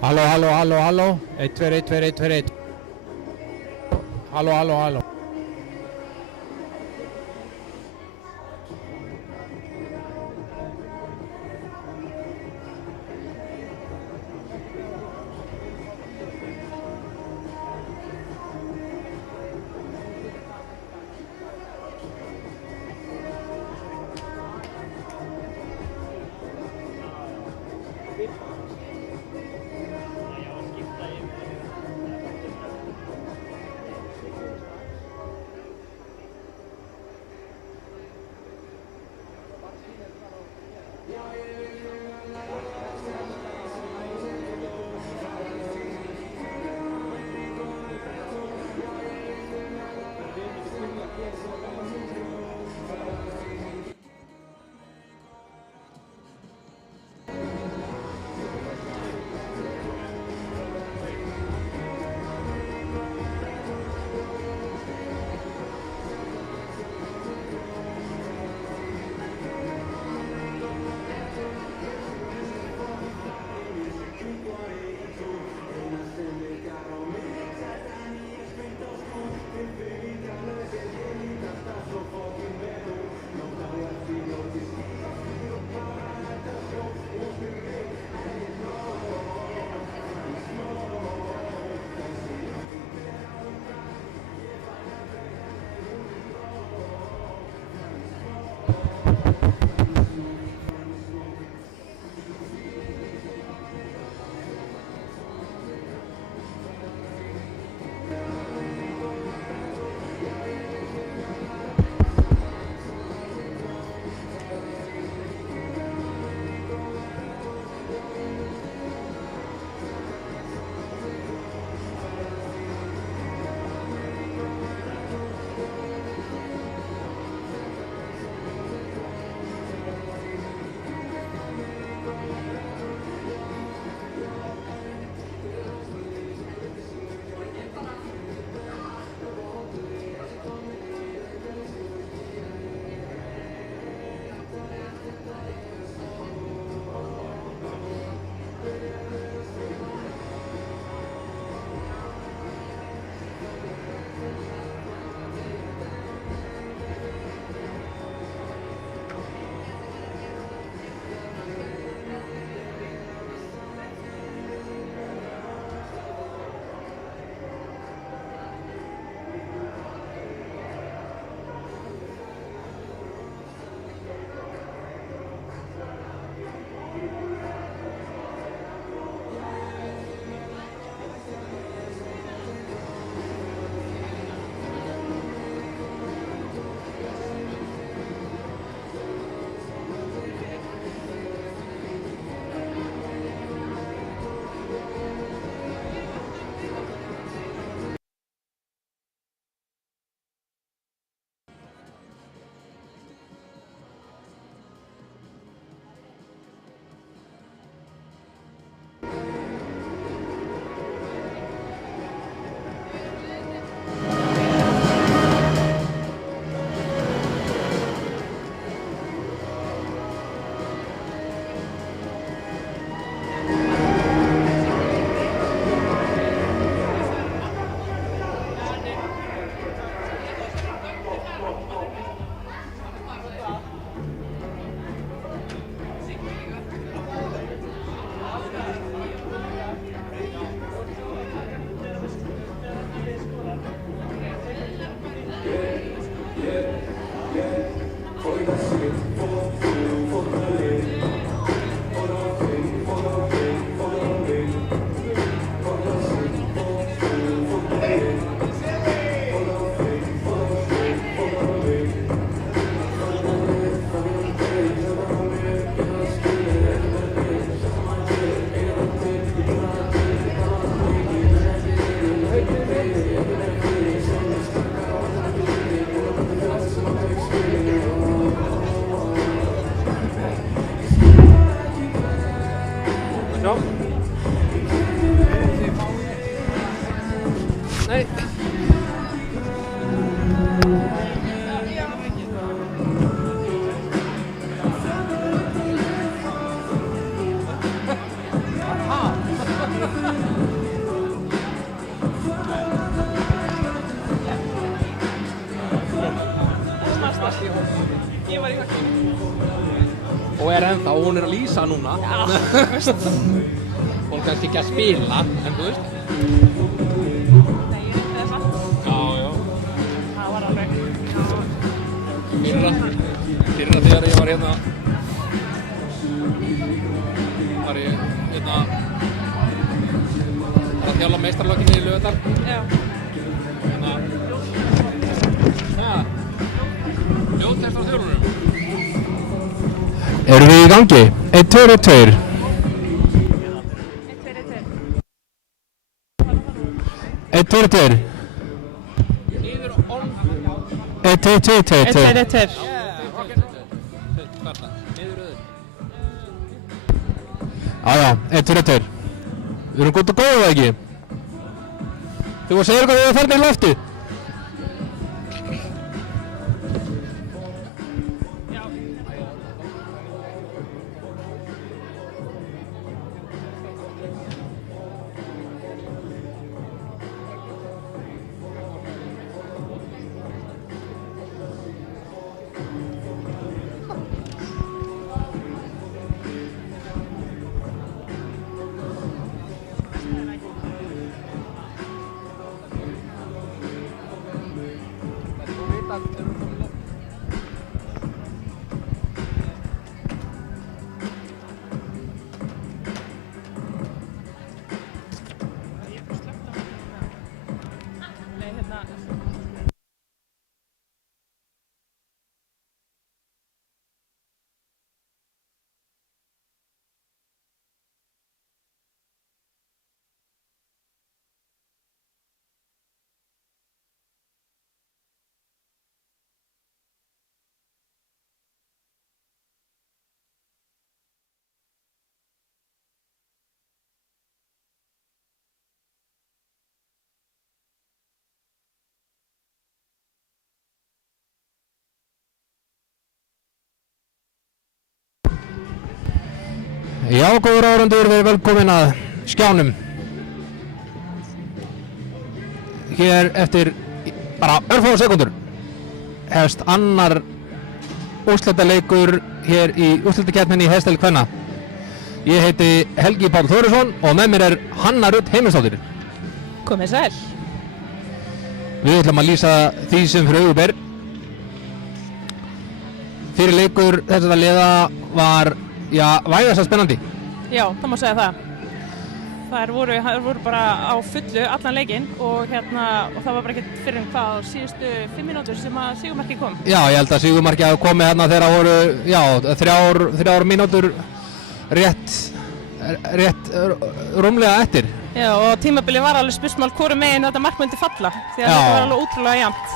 Halló, halló, halló, halló. 1, 2, 1, 2, 1, 2, 1. Halló, halló, halló. og ennþá, hún að lýsa núna. Já, veist. Hún kannski ekki að spila, en þú veist. Nei, ég veit það. Já. Það var alveg. Fyrra þegar ég var að þjálfa meistaralöginni í Laugardal. Já. Ljóðtest á þjálfurum. Erum við í gangi? 1, 2, 1, 2. 1, 2, 1, 2. 1, 2, 2, 2, 2. 1, 2, 2. Já, 1, 2, 1, 2. Við erum gott og góða það ekki? Þú var að segja eitthvað þegar það færði í lofti. Já, góður áhorfendur, við erum velkomin að skjánum. Hér eftir bara örfáar sekúndur hefst annar úrslitaleikur hér í úrslitakeppninni í hestdeild kvenna. Ég heiti Helgi Páll Þórisson og með mér Hanna Rut Heimisdóttir. Komið sæl. Við ætlum að lýsa því sem fyrir augu ber. Fyrir leikur þessara liða var vægast að spennandi. Já, það má segja það. Þær voru bara á fullu allan leikinn og það var bara ekkert fyrir hvað síðustu 5 mínútur sem að sigurmarkið kom. Já, ég held að sigurmarkið hafi komið hérna þegar voru þrjár mínútur rétt rúmlega eftir. Já, og tímabilið var alveg spursmál hvoru megin þetta mark myndi falla því að þetta var alveg ótrúlega jafnt.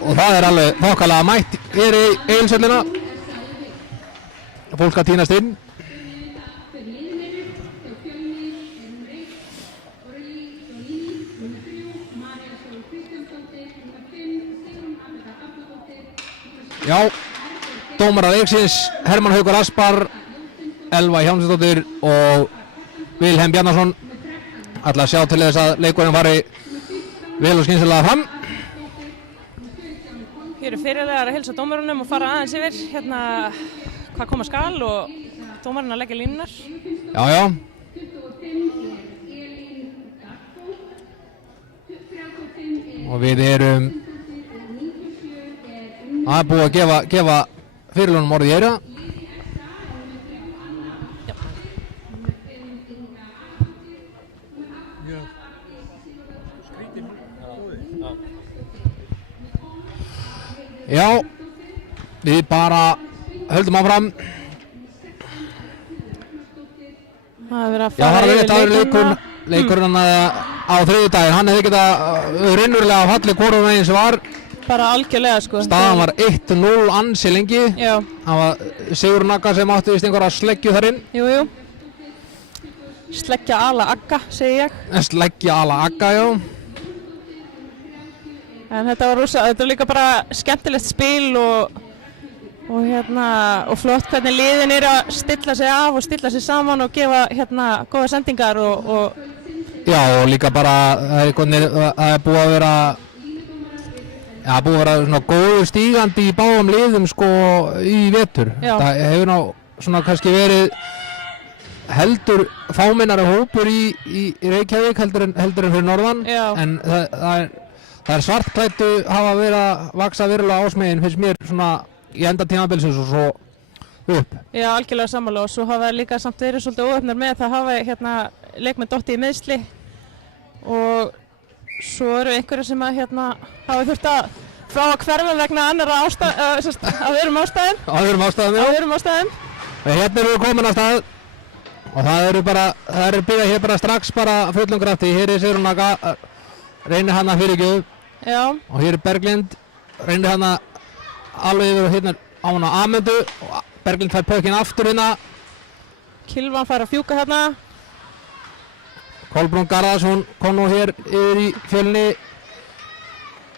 Og það alveg þokkalega mætt hér í Egilshöllina. Fólk að tínast inn. Já, dómarar leiksins Hermann Haukur Aspar, Elva Hjálmsdóttir og Vilhelm Bjarnason ætla að sjá til þess að leikurinn fari vel og skynsamlega fram. Hér fyrirlegar að heilsa dómarunum og fara aðeins yfir hvað koma skal og dómarinn að leggja línunar. Já. Og við erum búið að gefa fyrirlunum orðið í eyra. Já, við bara höldum áfram. Það er Já, það er rétt leikurinn á þriðjudaginn. Hann hefði getað raunverulega fallið hvorum veginn sem var. Bara algjörlega sko. Staðan var 1-0 ansi lengi. Já. Það var Sigurður Nagga sem átti vist einhverja sleggju þar inn. Jú. Sleggja ala Agga, segi ég. Sleggja ala Agga, já. En þetta var líka bara skemmtilegt spil og flott hvernig liðin að stilla sig af og stilla sig saman og gefa góða sendingar og Já, og líka bara það er búið að vera Já, búið að vera svona góður stígandi í báðum liðum sko í vetur. Já. Það hefur ná svona kannski verið heldur fámennari hópur í Reykjavík heldur en fyrir norðan. Já. En það er svartklæddu hafa verið að vaksa verulega ásmegin finnst mér svona í enda tímabilsins og svo upp. Já, algjörlega sammála og svo hafa líka samt verið svolítið óöfnar með það hafa leikmenn dottið í meiðsli og svo eru einhverja sem að hafa þurft að frá að hverfa vegna annarra af öðrum ástæðum. Á öðrum ástæðum. Og hérna erum við komin af stað og það eru byrjað hér bara strax bara fullum krafti. Hér er Sigrún Aga, reynir hana fyrirgjöf. Já. Og hér er Berglind, reynir hana alveg yfir og hérna á hana Amundu og Berglind fær pökinn aftur hérna. Kilvan fær að fjúka hérna. Kolbrún Garðarsson kom nú hér yfir í Fjölni.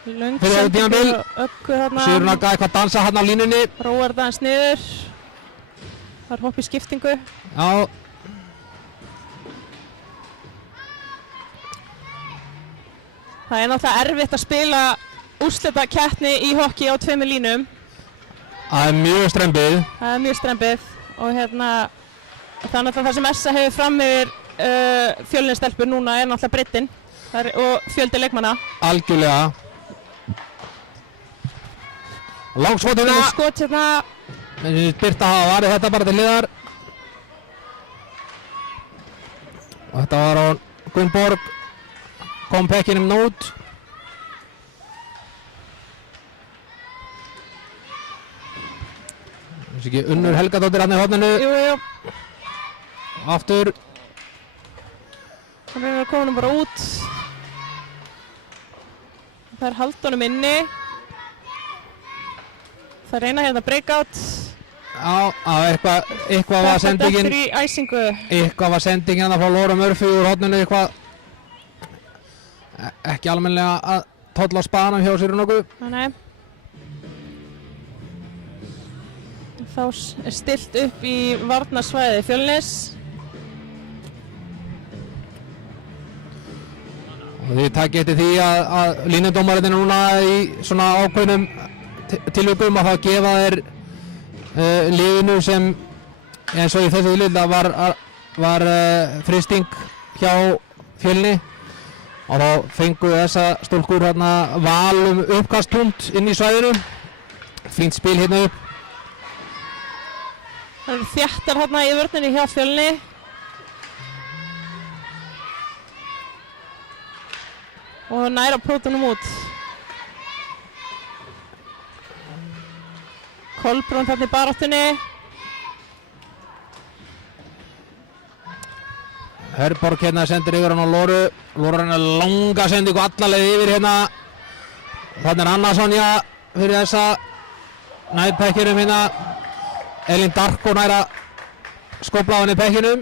Löng Fyrir tímabil. Öggu hérna. Sigrún Aga eitthvað dansa hérna á línunni. Róar það hans niður. Það er hopp í skiptingu. Já. Það er náttúrulega erfitt að spila úrslitakeppni í hockey á 2 línum. Það er mjög strembið. Það er mjög strembið og þannig að það sem SA hefur fram yfir Fjölnistelpur núna er náttúrulega breiddin og fjöldi leikmanna. Algjörlega. Langskot hérna. Skot hérna. Birta hafa varið þetta bara til hliðar. Og þetta var á Gunnborg. Kom pekkinum nót. Þessi ekki Unnur Helgadóttir hann í horninu. Jú. Aftur. Hann reynir að koma hann bara út. Það er Haldunum inni. Það reyna hérna breakout. Já, eitthvað var sendingin. Þetta eftir í æsingu. Eitthvað var sendingin hann frá Laura Murphy úr horninu eitthvað. Ekki almennilega að tolla á spaðanum hjá Sigrún Agu. Nei. Þá er stillt upp í varnarsvæði Fjölnis. Og þið takið eftir því að línudómarinn núna í svona ákveðnum tilvikum að þá gefa þeir liðinu sem eins og í þessu liða var frysting hjá Fjölni og þá fengu þessa stúlkur hérna val uppkastpunkt inn í svæðinu. Fínt spil hérna upp. Það eru þjættar hérna í vörninni hjá Fjölni. Og næra prótunum út. Kolbrún þarna í baráttunni. Herborg hérna sendir yfir hann á Lóru. Lóru hann er langa sendingu allaleg yfir hérna. Þannig er Anna Sonja fyrir þessa næðpekkinum hérna. Elín Darko næra skópla á henni pekkinum.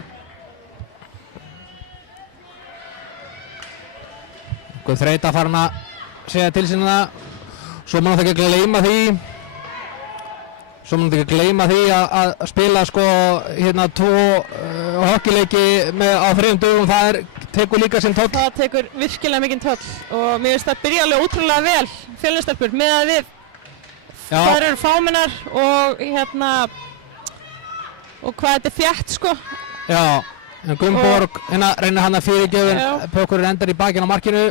Þreita farin að segja til sinna. Svo má náttúrulega ekki gleyma því að spila sko hérna 2 hockeyleiki á 3 dögum. Það tekur líka sinn toll. Það tekur virkilega mikinn toll og mér finnst það byrja alveg ótrúlega vel Fjölnistelpur með að við. Það eru fámennar og hvað þetta er þjætt sko. Já, en Gunnborg hérna reynir hann að fyrirgjöfin. Pökkur endar í bakinn á markinu.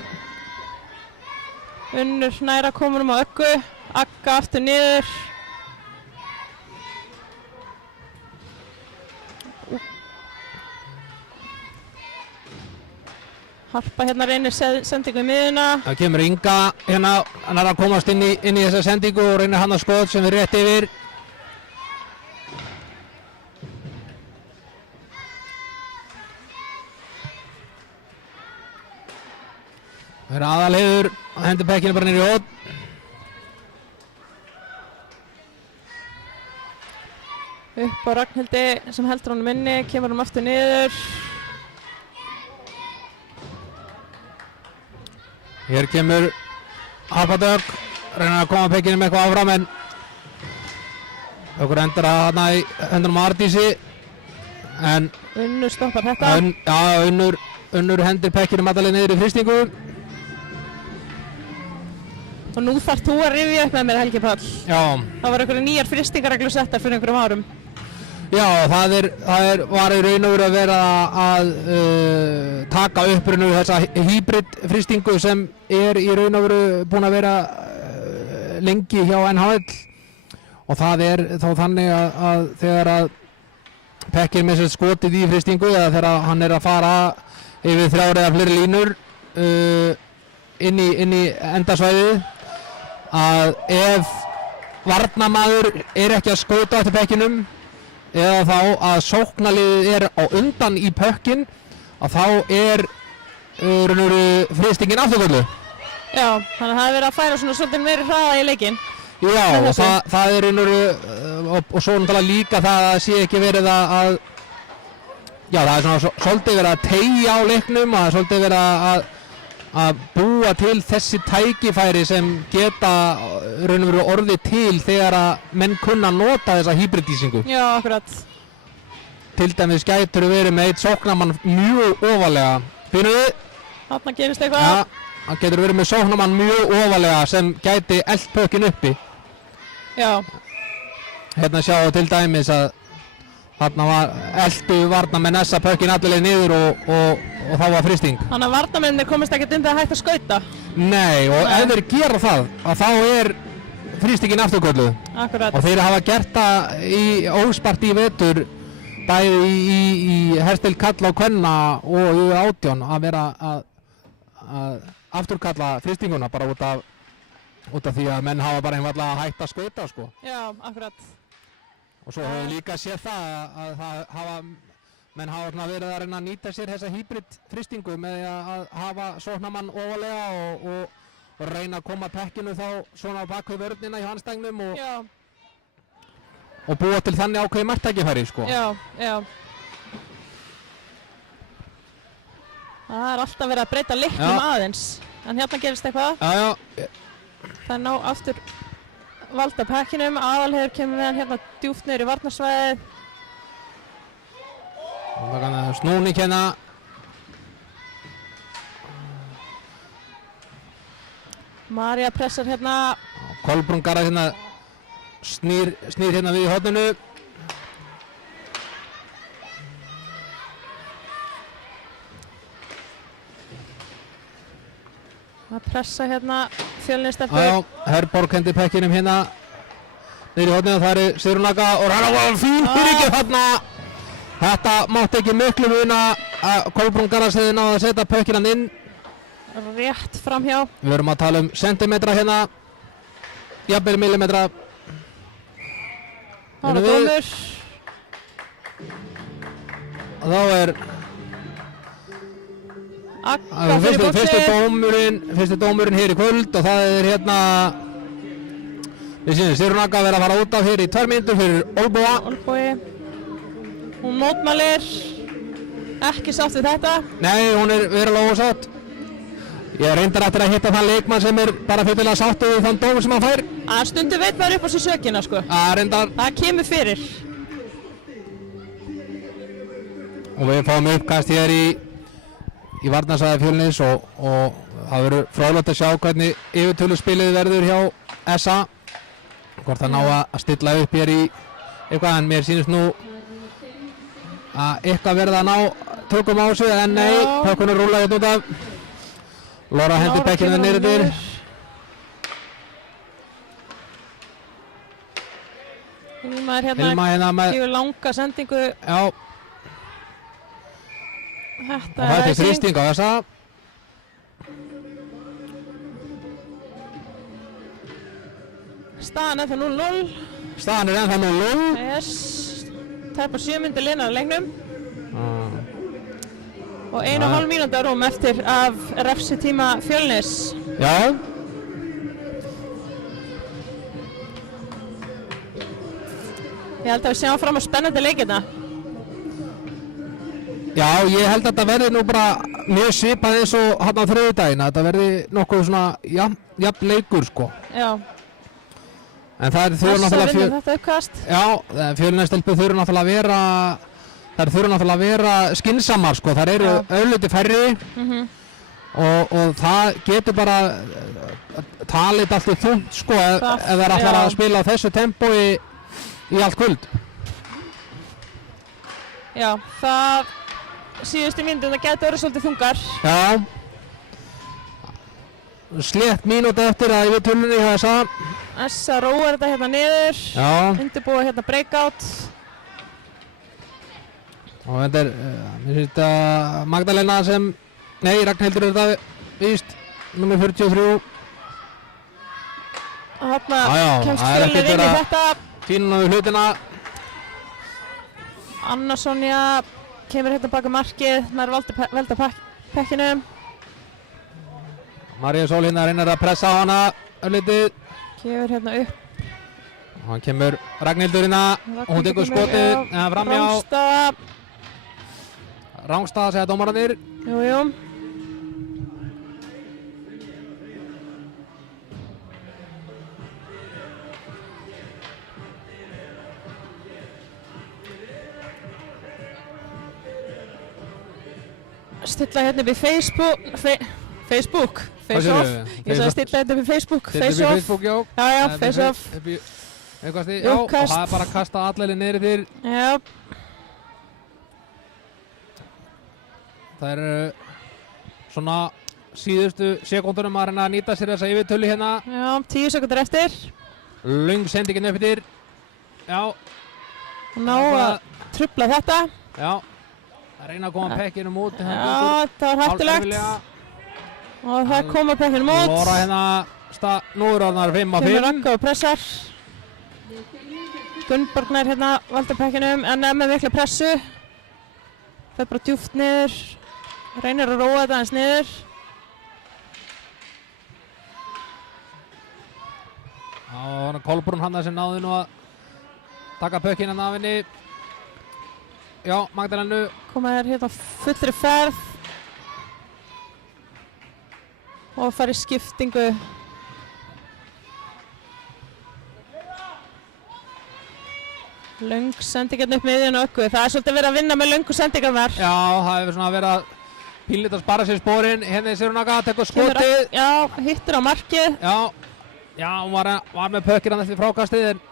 Unnur næra komunum á Öggu. Agga aftur niður. Harpa hérna reynir sendingu í miðuna. Það kemur Inga hérna, hann er að komast inn í þessa sendingu og reynir hann að skot sem er rétt yfir. Það er Aðalheiður að hendi pekkinu bara niður í hótt. Upp á Ragnhildi sem heldur honum inni, kemur hann aftur niður. Hér kemur Harpa Dögg, reynir að koma pekkinu með eitthvað áfram en okkur endur að hana í höndunum Ardísi en Unnur stoppar þetta. Unnur hendir pekkinu matalega niður í frystingu. Og nú þarf þú að rifja upp með mér, Helgi Páll. Já, Það var einhverju nýjar frystingarreglur settar fyrir einhverjum árum. já, var í raun og veru að vera að taka upp raun og veru þessa hybrid frystingu sem í raun og veru búin að vera lengi hjá NHL og það þá þannig að þegar að Pekki með sér skotið í frystingu eða þegar hann að fara yfir 3 eða fleiri línur inn í endasvæðið að ef varnarmaður ekki að skjóta eftir pekkinum eða þá að sóknarliðið á undan í pökkin að þá raun og veru frystingin afturkölluð. Já, þannig að það verið að færa svona svolítið meiri hraða í leikinn. Já, og það raun og veru og svo náttúrulega líka það að sé ekki verið að já, það svona svolítið verið að teygja á leiknum og svolítið verið að búa til þessi tækifæri sem geta raun og veru orðið til þegar að menn kunna nota þessa hybridísingu. Já, akkurat. Til dæmis gætur verið með eitt sóknarmann mjög ofalega. Finnum við? Þarna gerist eitthvað. Já, hann getur verið með sóknarmann mjög ofalega sem gæti elt pökkin uppi. Já. Hérna sjáum til dæmis að þarna eltu varnarmenn þessa pökkin allir niður og þá var frysting. Þannig að varnarmennir komist ekkert undir að hægt að skauta. Nei, og ef þeir gera það, að þá frystingin afturkölluð. Akkurat. Og þeir hafa gert það í óspart í vetur, bæði í herstil kalla og kvenna og í 18 að vera að afturkalla frystinguna bara út af því að menn hafa bara einfaldlega hægt að skauta, sko. Já, akkurat. Og svo hefur líka séð það að menn hafa verið að reyna að nýta sér þessa hybrid frystingu með að hafa sóknarmann ofalega og reyna að koma pekkinu þá svona á bak við vörnina í handstægnum og búa til þannig ákveði marktækifæri, sko. Já, já. Það alltaf verið að breyta leiknum aðeins. En hérna gerist eitthvað. Já. Það ná aftur valda pekkinum, Aðalheiður kemur með hann hérna djúpt niður í varnarsvæðið. Snúning hérna. María pressar hérna. Kolbrún Garðar hérna snýr hérna við í horninu. Að pressa hérna Fjölnistelpur. Já, Herborg hendi pekkinum hérna niður í horninu, það Sigrún Aga og Rana var fín fyrirgjöf þarna. Þetta mátti ekki miklu muna að Kolbrún Garðars hefði náð að setja pekkinan inn. Rétt framhjá. Við verum að tala sentimetra hérna, jafnvel millimetra. Það er dómur. Og þá Agga fyrir bóksi. Fyrsti dómurinn hér í kvöld og það hérna við séum Sigrún Agga verið að fara út af hér í 2 mínútur fyrir Olbói. Hún mótmælir, ekki sátt við þetta. Nei, hún verulega ósátt. Ég reyndar eftir að hitta þann leikmann sem bara fyllilega sáttu við þann dóm sem hann fær. Að stundum veit maður upp á sér sökina, sko. Reyndar. Það kemur fyrir. Og við fáum uppkast hér í varnarsvæði Fjölnis og það verður fróðlegt að sjá hvernig yfirtöluspilið verður hjá SA. Hvort það ná að stilla upp hér í eitthvað, en mér sýnist nú að eitthvað verða að ná tökum á sig, en nei, pökkunum rúla hérna út af. Lóra hendur bekkinu það niður yfir. Hilma hérna gefur langa sendingu. Já. Þetta er þrýsting á þessa. Staðan ennþá 0-0. Staðan ennþá 0-0. Yes. Tæpar 7 mínútur liðnar af leiknum. Og 1,5 mínúta rúm eftir af refsitíma Fjölnis. Já. Ég held að við sjáum fram á spennandi leikina. Já, ég held að þetta verði nú bara mjög svipað eins og hann á þriðjudaginn, að þetta verði nokkuð svona jafn leikur, sko. Já. En það þurfa náttúrulega þetta uppkast. Já, Fjölnistelpur þurfa náttúrulega að vera skynsamar, sko. Það eru auðvitað færri og það getur bara talið allt í þungt sko ef þeir ætlar já. að spila á þessu tempói í allt kvöld. Já, það síðustu mínútur það getur verið svolítið þungar. Já. Slétt mínúti eftir að yfir tölunni hjá SA. SA róar þetta hérna niður. Já. Undirbúa hérna breakout. Og þetta mér finnst þetta Magdalena sem, nei, Ragnhildur þetta víst, nummer 43. Og hérna Já, kemst það er Fjölnir ekkert inn í verið að þetta. Tínuna við hlutina. Anna Sonja kemur hérna baka markið, nær velda pekkinum. María Sól hérna reynir að pressa á hana örlítið. Kefur hérna upp. Og hann kemur Ragnhildur hérna og hún tekur skotið framjá. Rángstaða. Rángstaða segja dómararnir. Jú, jú. Stilla hérna upp í Facebook. Face off. Ég sagði stilla hérna upp í Facebook. Face off. Facebook, já. Já, face off. Eitthvað stíð, já, og það er bara að kasta allir niður þér. Já. Það er svona síðustu sekúndunum að reyna að nýta sér þessa yfirtölu hérna. Já, 10 sekúndur eftir. Löng sendingin upp yfir. Já. Ná að trufla þetta. Já. Það reyna að koma pekkinum út. Já, það var hættulegt. Og það koma pekkinum út. Lóra hérna, nú er orðnar 5 á 5. Kemur Ragga og pressar. Gunnborg nær hérna valda pekkinum en með mikla pressu. Það er bara djúpt niður. Reynir að róa þetta aðeins niður. Já, og Kolbrún hann sem náði nú að taka pökkinn af henni. Já, Magdalénu. Koma þér hérna fullri ferð. Og fara í skiptingu. Löng sending hérna upp miðjun og ökku. Það er svolítið verið að vinna með löngu sendingarnar. Já, það hefur svona verið að pínlítið að spara sér spórin. Hérna er Sirunaga, tekur skotið. Já, hittir á markið. Já, hún var með pökkinn hann eftir frákastið.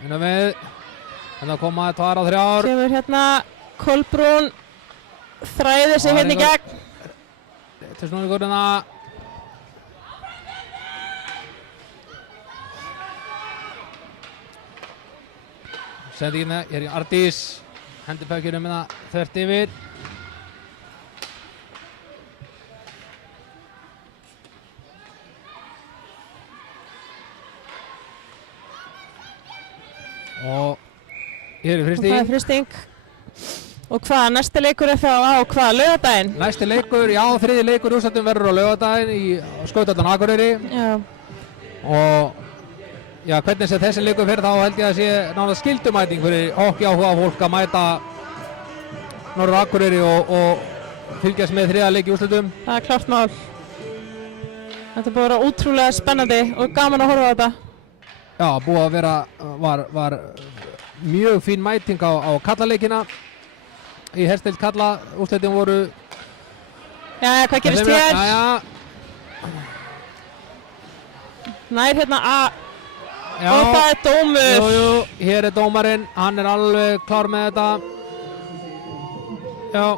Hérna koma 2 á 3. Kemur hérna Kolbrún. Þræðir sig hérna í gegn. Til snúðugurina. Sendingina er í Ardís. Hendur pökkinum hérna þvert yfir. Og hér er frysting. Og það er frysting. Og hvað, næsti leikur er þá á hvað, laugardaginn? Næsti leikur, já, 3. leikur úrslitum verður á laugardaginn í Skautadalnum Akureyri. Já. Og já, hvernig sé þessi leikur fyrir þá held ég að sé nánast skyldumæting fyrir hokkjáhuga fólk að mæta Norður Akureyri og fylgjast með 3. leik í úrslitum. Það er klárt mál. Þetta er búið að vera ótrúlega spennandi og gaman að horfa á þetta. Já, búið að vera, var mjög fín mæting á kallaleikina. Í hersteild kalla, úrslitin voru... Jæja, hvað gerist hér? Jæja. Nær hérna að... Já. Og það er dómur. Jú, hér er dómarinn, hann er alveg klár með þetta. Já.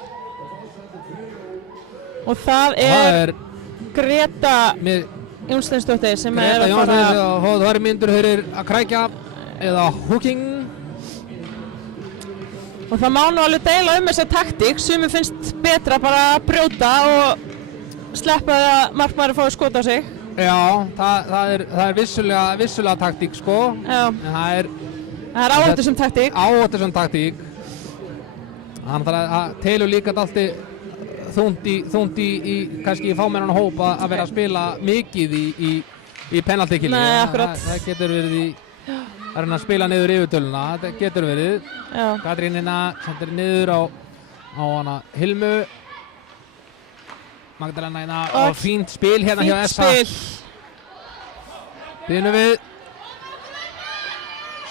Og það er Greta Jónsdóttir sem er að fara... Greta Jónsdóttir og 2 mínútur fyrir að krækja eða hooking. Og það má nú alveg deila þessa taktík. Sumir finnst betra bara að brjóta og sleppa því að markmaðurinn fái skot á sig. Já, það er vissulega taktík sko. Já. En það er áhættusöm taktík. Áhættusöm taktík. Þannig að það telur líka alltaf þungt í kannski í fámennan hóp að vera að spila mikið í penaltykili. Nei, akkurat. Það getur verið að reyna að spila niður yfirtöluna. Þetta getur verið. Já. Katrínina sendir niður á hana Hilmu. Magdalena hérna og fínt spil hérna hjá SA. Fínt spil. Byrjum við.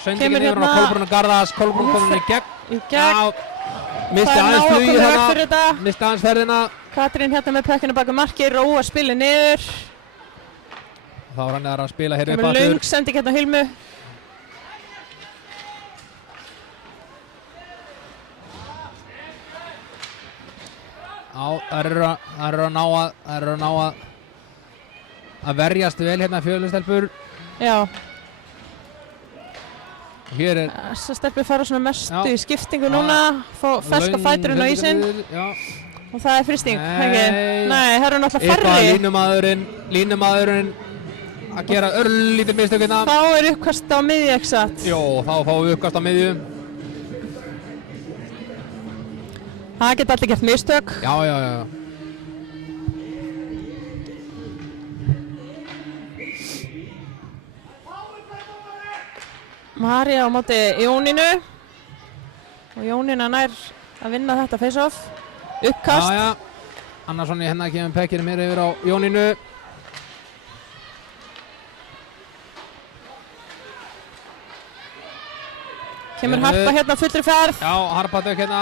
Söndingin yfir á Kolbrún Garðars. Kolbrún komin í gegn. Í gegn. Misti Það er aðeins nóg að flugið koma í veg þarna. fyrir þetta. Misti aðeins ferðina. Katrín hérna með pökkinu baka marki, róa spilið niður. Þá er hann að spila hér upp Kemur aftur. löng sending hérna á Hilmu. Já, það eru að ná að verjast vel hérna Fjölnistelpur. Já, Hér er þessar stelpur fara svona mestu Já. í skiptingu núna, fá ferska fæturinn á ísinn Já. og það er frysting, Nei. ekki? Nei, það eru náttúrulega Eitthvað færri. línumaðurinn að gera örlítið mistök hérna. Þá er uppkast á miðju, ekki satt? Jó, þá fáum við uppkast á miðju. Það geta allir gert mistök. Já. María á móti Jónínu og Jónína nær að vinna þetta face-off. Uppkast. Já. Annarsson í hérna kemur pekkirinn mér yfir á Jónínu. Kemur Harpa hérna á fullri ferð. Já, Harpa dök hérna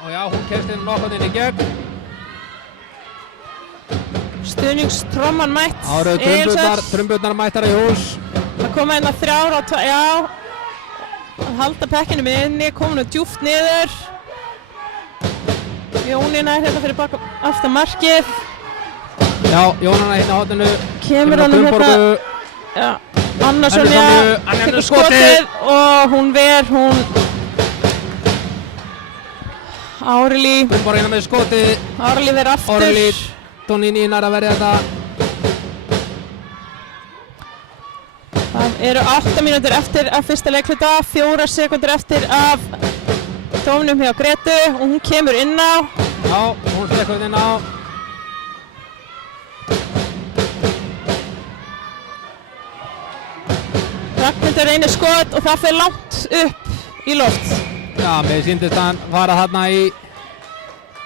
og já, hún kemst inn nokkuð inn í gegn. Stuðningstromman mætt. Áraðu trumbutnar mættar í hús. Það koma hérna 3 og 2, já. Að halda pekkinu með inni, komin og djúpt niður. Jónína er hérna fyrir baka aftan markið. Já, Jónína hérna á hotinu. Kemur hann hérna, já, Anna Sonja tekur skotið og hún ver, Árelí. Hún bara hérna með skotið. Árelí ver aftur. Árelí, Tónín að verja þetta. Það eru 8 mínútur eftir af fyrsta leikhluta, 4 sekúndur eftir af dómnum hjá Gretu og hún kemur inn á. Já, hún stekkur inn á. Ragnhildur reynir skot og það fer langt upp í loft. Já, mér síndist hann fara þarna í,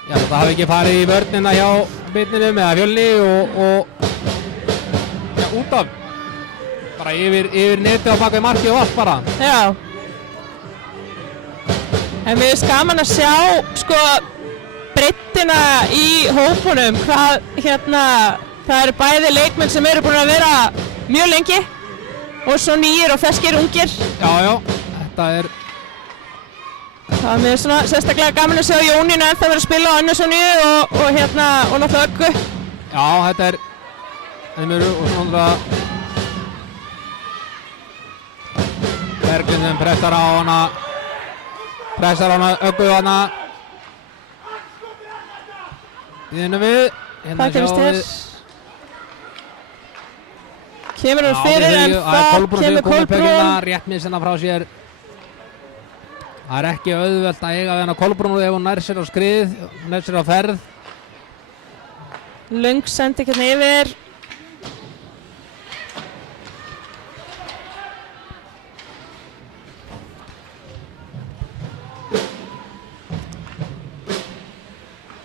já, það hafi ekki farið í vörnina hjá Bitninum eða Fjölni og já, út af. Bara yfir neti og baka í markið og allt bara. Já. En mér finnst gaman að sjá, sko, breiddina í hópunum. Hvað, hérna, það eru bæði leikmenn sem eru búin að vera mjög lengi og svo nýjir og ferskir ungir. Já, þetta er... Það er mér svona sérstaklega gaman að sjá Jónínu ennþá vera að spila á Annarsonju og hérna, og náttúrulega Öggu. Já, þetta er... Þeim eru og svona... Berglind sem pressar á hana Öggu hana. Þínum við. Hvað gerist þér? Kemur hún fyrir en það kemur Kolbrún. Rétt með sinna frá sér. Það er ekki auðvelt að eiga við hana Kolbrún ef hún nær sér á skrið, nær sér á ferð. Löng sendi hérna yfir.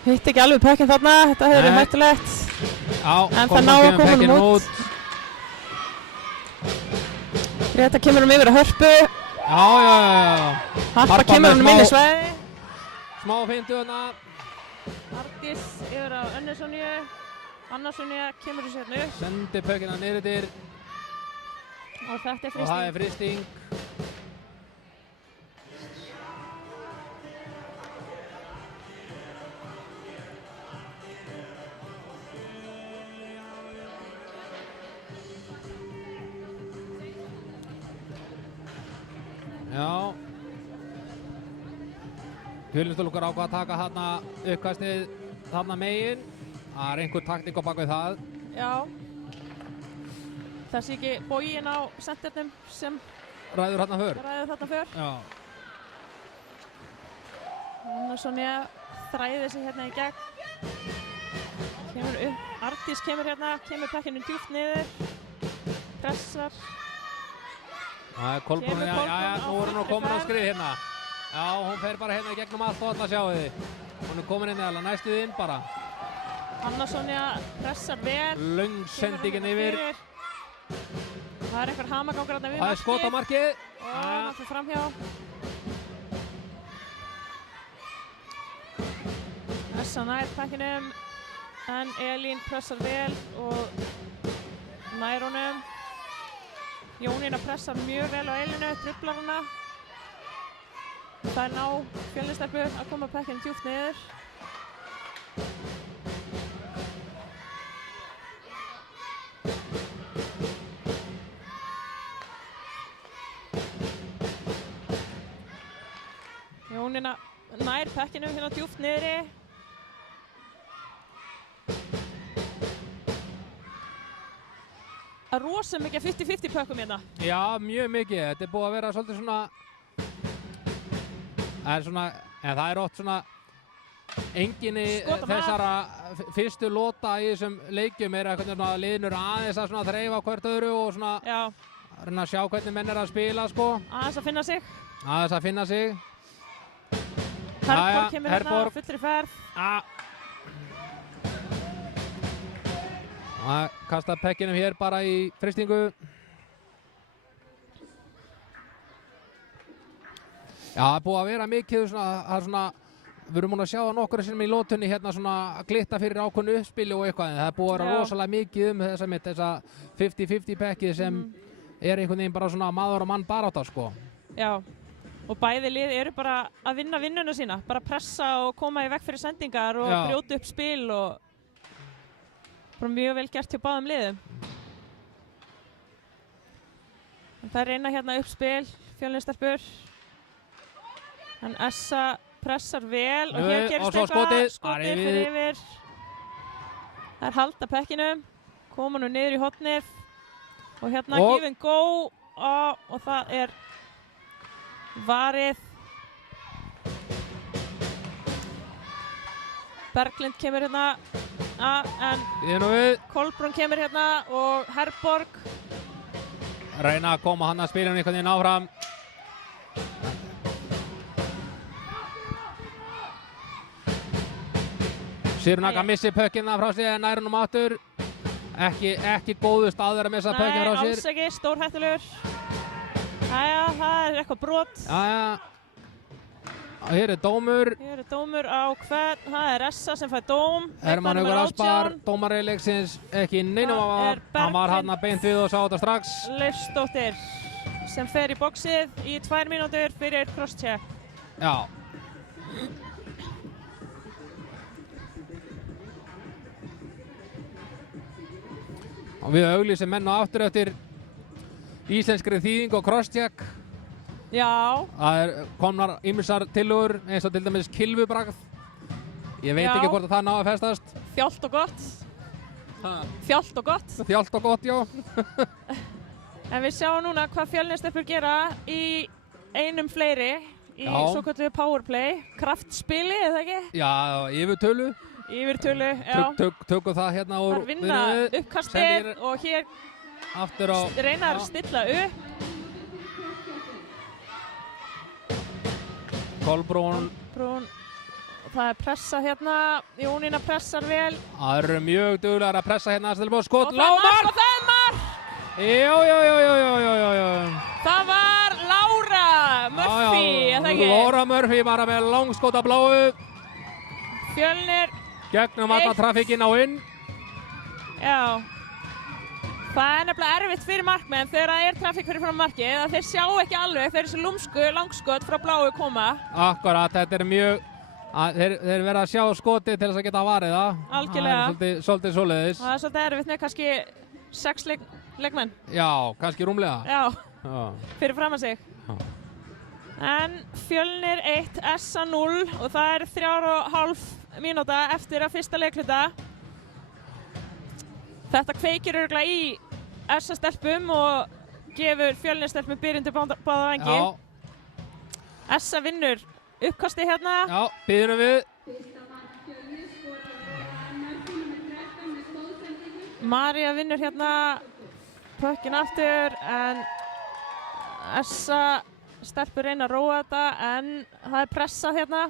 Hitt ekki alveg pökkinn þarna, þetta hefur verið hættulegt. Já, en það ná að koma honum út. Greta kemur yfir að Hörpu. Já. Harpa kemur honum inn í svæði. Smá feintu hana. Ardís yfir á Annarsonju. Annarsonja kemur þessu hérna upp. Sendi pökkina niður yfir. Og þetta er frysting. Og það er frysting. Já. Fjölnistólkur ákvað að taka þarna uppkastið þarna megin. Það er einhver taktík á bakvið það. Já. Það sé ekki bóginn á sentjarnum sem ræður þarna för. Já. Annarsonja þræði sig hérna í gegn. Kemur upp. Ardís kemur hérna, kemur pekkinu djúpt niður. Pressar. Það er Kolbrún, já, nú er hún komin á skrið hérna. Já, hún fer bara hérna í gegnum allt og þarna sjáu þið. Hún er komin inn eða næstuð inn bara. Annarsonja pressar vel. Löng sendingin yfir. Það er einhver hamagangur þarna við markið. Það er skot á markið. Og það fyrir framhjá. Essa nær pakkinum en Elín pressar vel og nær honum. Jónína pressar mjög vel á Elínu, truflar hana. Það ná Fjölnistelpur að koma pakkinu djúpt niður. Jónína nær pakkinu hérna djúpt niðri. Það er rosa mikið 50-50 pökkum hérna. Já, mjög mikið. Þetta er búið að vera svolítið svona... En það er oft svona... Enginn í þessara fyrstu lota í þessum leikjum er eitthvað liðnur aðeins að svona þreifa hvert öðru og svona... Já. Reyna að sjá hvernig menn er að spila, sko. Aðeins að finna sig. Aðeins að finna sig. Herborg kemur hérna, fullri ferð. Það kastar pekkinum hér bara í fristingu. Já, það er búið að vera mikið svona, við erum múin að sjá það nokkru sinnum í lótunni hérna svona að glitta fyrir ákveðnu uppspili og eitthvað, en það er búið að vera rosalega mikið þessa 50-50 pekkið sem er einhvern veginn bara svona maður og mann barátta, sko. Já. Og bæði lið eru bara að vinna vinnuna sína, bara pressa og koma í vekk fyrir sendingar og brjóta upp spil og bara mjög vel gert hjá báðum liðum. En það reyna hérna upp spil, Fjölnistelpur. En Essa pressar vel og hér gerist eitthvað, skotið fyrir yfir. Það er halda pekkinum, koma nú niður í hotnið og hérna give and go og það er varið. Berglind kemur hérna en Kolbrún kemur hérna og Herborg. Reyna að koma hann að spilinu einhvern veginn áfram. Sirunaka missi pökkina frá sig en nær honum aftur. Ekki góðu staður að missa pökkina frá sér. Nei, alls ekki, stórhættulegur. Jæja, það er eitthvað brot. Jæja. Hér er dómur. Hér er dómur á hvern. Það er Essa sem fær dóm. Hermann Haukur Aspar, dómari leiksins, ekki neinum að hann var hann að beint við og sá þetta strax. Leifsdóttir sem fer í boxið í 2 mínútur fyrir crosscheck. Já. Og við auglýsum menn á aftur eftir íslenskri þýðing og crosscheck. Já. Það komnar ýmsar tillögur eins og til dæmis kylfubragð. Ég veit ekki hvort að það ná að festast. Þjált og gott. Þjált og gott. Þjált og gott, já. En við sjáum núna hvað Fjölnistelpur gera í einum fleiri í svokölluðu powerplay. Kraftspili, eða ekki? Já, yfirtölu. Yfirtölu, já. Tökum það hérna úr. Það vinna uppkastið og hér reyna að stilla upp. Kolbrún. Það er pressa hérna. Jónína pressar vel. Það eru mjög duglegar að pressa hérna. Skot, og það er mark! Já. Það var Lára Murphy, eða ekki? Lára Murphy bara með langskot að bláu. Fjölnir. Gegnum alla trafikkinn á inn. Já. Það er nefnilega erfitt fyrir markmenn þegar það er trafík fyrir fram markið að þeir sjá ekki alveg þegar þessi lúmsku langskot frá bláu koma. Akkurat, þetta er mjög... Þeir verða að sjá skotið til þess að geta varið það. Algjörlega. Það er svolítið svoleiðis. Það er svolítið erfitt með kannski 6 leikmenn. Já, kannski rúmlega. Já. Fyrir fram að sig. En Fjölnir 1, Essa 0 og það er 3,5 mínúta eftir að fyrsta leikhluta. Þetta kveikir örugglega í Essa-stelpum og gefur Fjölnir-stelpum byrjun til báða vængi. Essa vinnur uppkasti hérna. Já, byrjum við. María vinnur hérna pökkinn aftur en Essa-stelpur reyna að róa þetta en það er pressa hérna.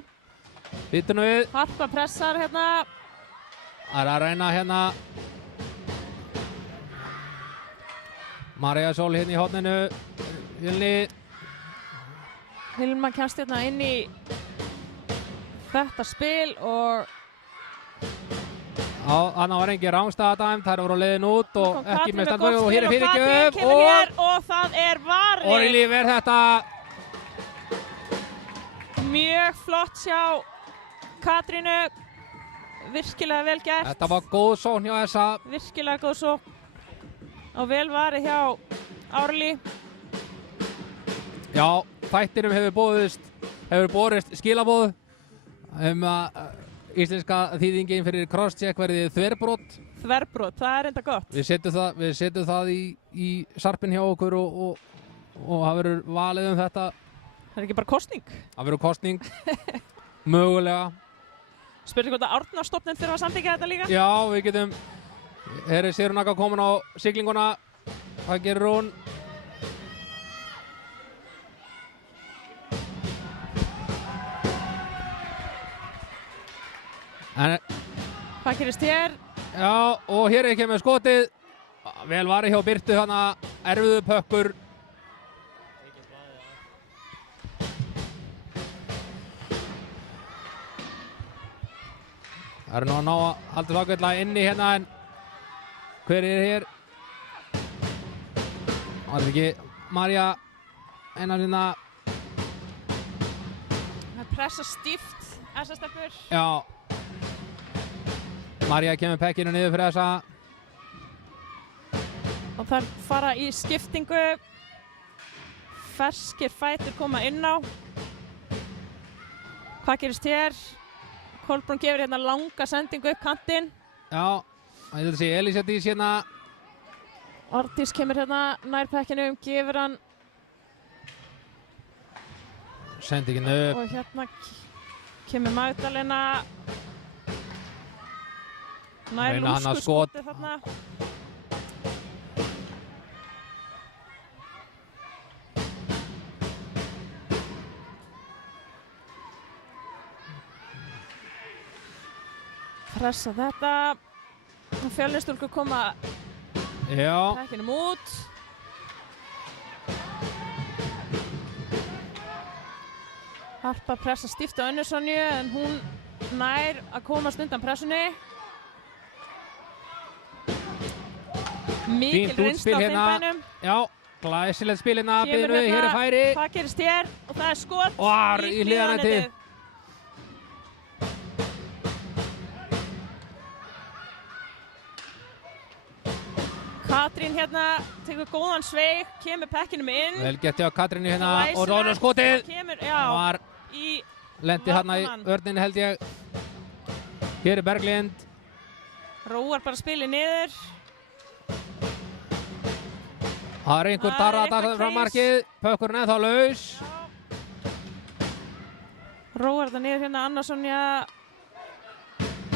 Býtum við. Harpa pressar hérna. Það er að reyna hérna. María Sól hérna í horninu. Hilma kemst hérna inn í þetta spil og Þannig var engin rángstæðadæmt, þær voru á leiðin út og Kom ekki Katrín með með standbögg gott og hér er spil og Katrín fyrirgjöf kemur hér og það er varið. Orri er þetta. Mjög flott hjá Katrínu, virkilega vel gert. Þetta var góð sókn hjá þessa. Virkilega góð sókn og vel varið hjá Árli. Já, þættinum hefur borist skilaboð að íslenska þýðingin fyrir crosscheck verði þverbrot. Þverbrot, það er enda gott. Við setjum það í sarpin hjá okkur og það verður valið þetta. Það er ekki bara kosning. Það verður kosning, mögulega. Spurning hvort að Árnastofnun þurfa að samþykkja þetta líka? Já, við getum. Hér er Sigrún Agga komin á siglinguna. Hvað gerir hún? Hvað gerist hér? Já, og hér er ekki með skotið. Vel varið hjá Birtu þarna, erfiðu pökkur. Það er nú að ná að halda svakveitlega inni hérna en hver er hér? Það er ekki Marja einar hérna. Það er pressa stíft, þessa stelpur. Já. Marja kemur pekkinu niður fyrir þessa. Og þær fara í skiptingu. Ferskir fætur koma inn á. Hvað gerist hér? Kolbrún gefur hérna langa sendingu upp kantinn. Já, þetta sé Elísa Dís hérna. Ordís kemur hérna nær pekkinum, gefur hann. Sendingin upp. Og hérna kemur Magdalena. Nær lúsku skotið þarna. Pressa þetta. Fjölnistúlkur koma pekkinum út. Harpa pressa stíft á Önnu Sonju en hún nær að komast undan pressunni. Mikil reynsla á þeim bænum. Já, glæsilegt spil hérna, byrjum við, hér er færi. Hvað gerist hér? Og það er skot í hliðarnetið. Katrín hérna tekur góðan sveig, kemur pekkinum inn. Vel gett hjá Katrínu hérna og Róður skotið. Það var í lendi hérna í vörninni held ég. Hér er Berglind. Róar bara spilið niður. Það er einhver darra að dagsa frá markið. Pökkurinn ennþá laus. Róar þetta niður hérna Anna Sonja.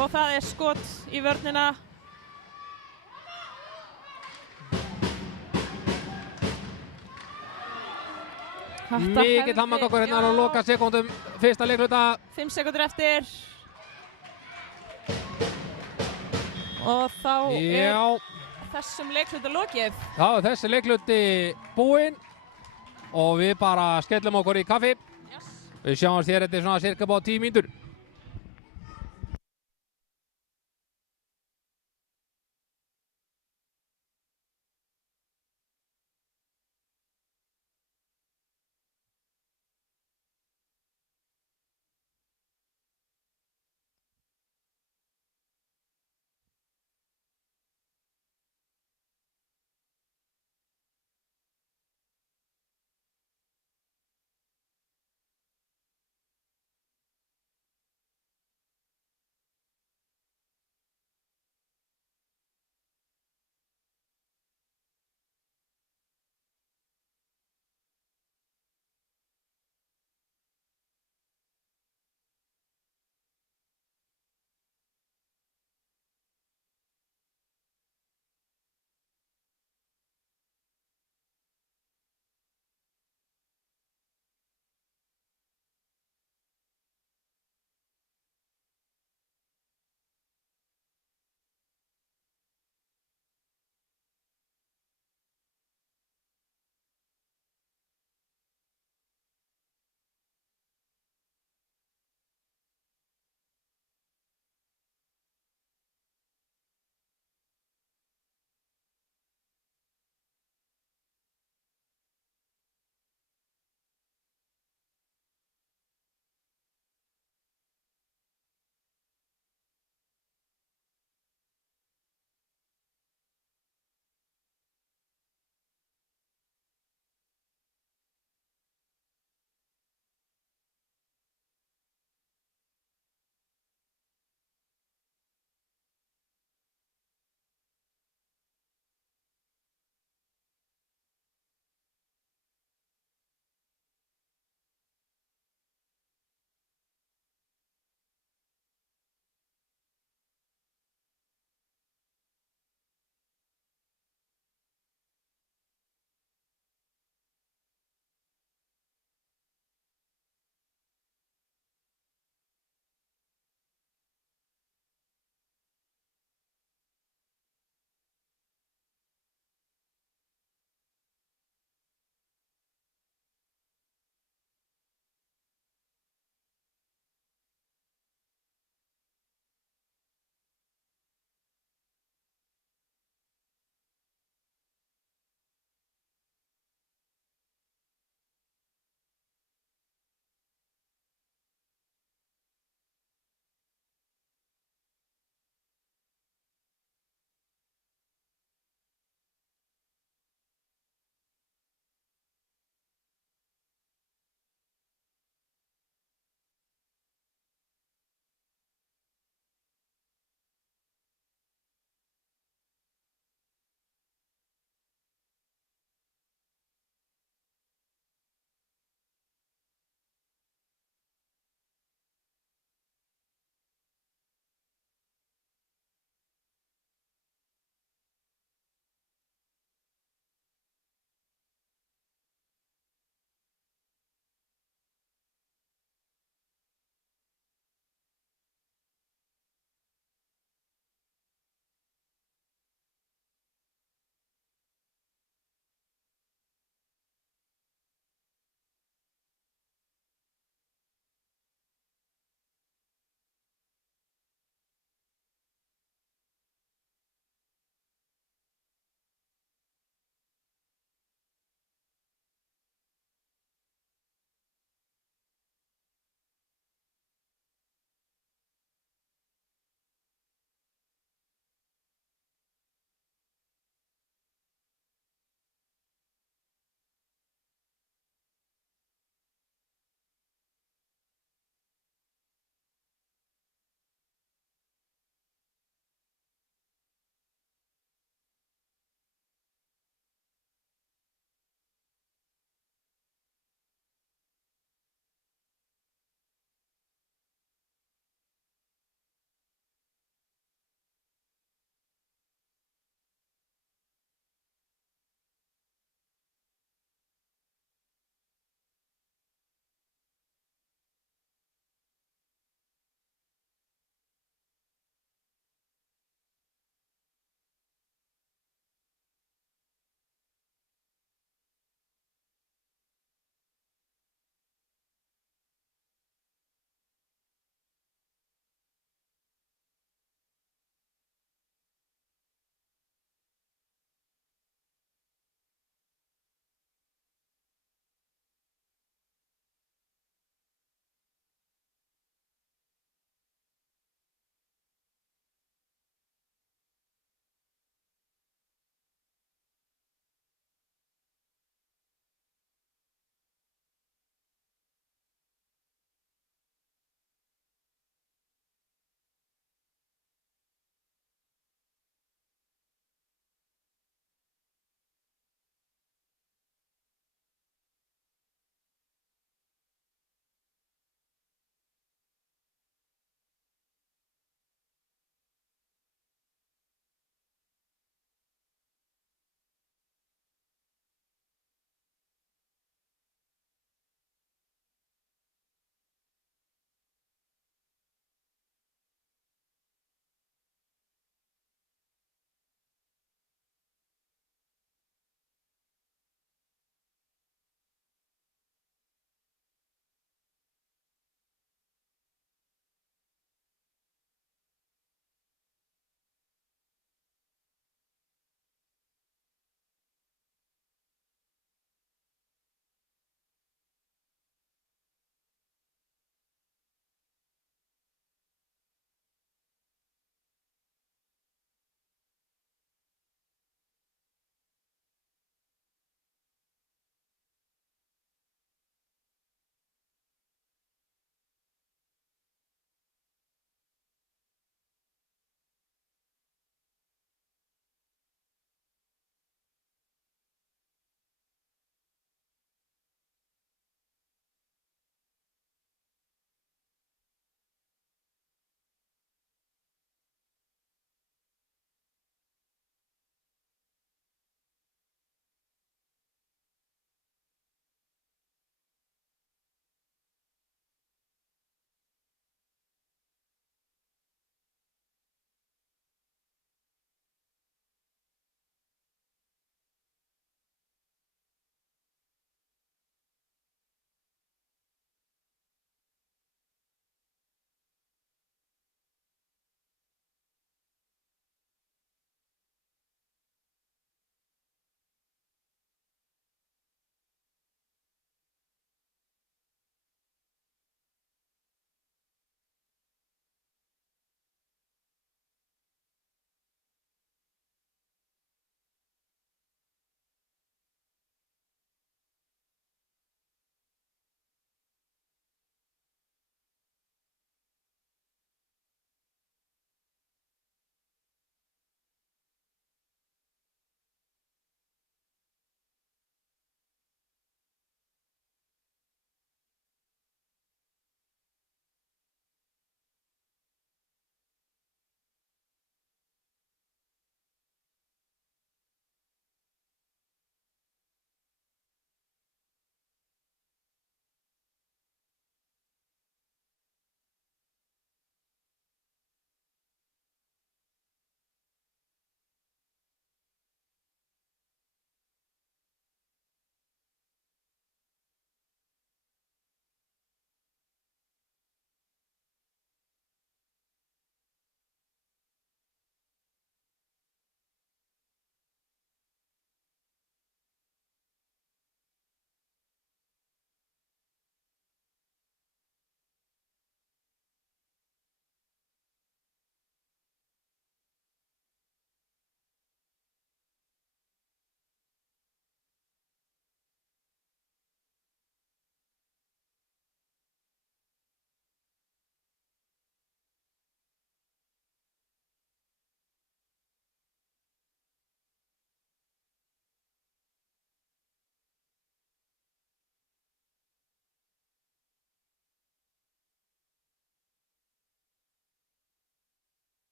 Og það er skot í vörnina. Mikill hamagokkur hérna á loka sekúndum fyrsta leikluta. 5 sekúndur eftir. Og þá er þessum leikluta lokið. Þá er þessi leikluti búinn og við bara skellum okkur í kaffi. Við sjáumst hér eftir svona cirka bá 10 mínútur.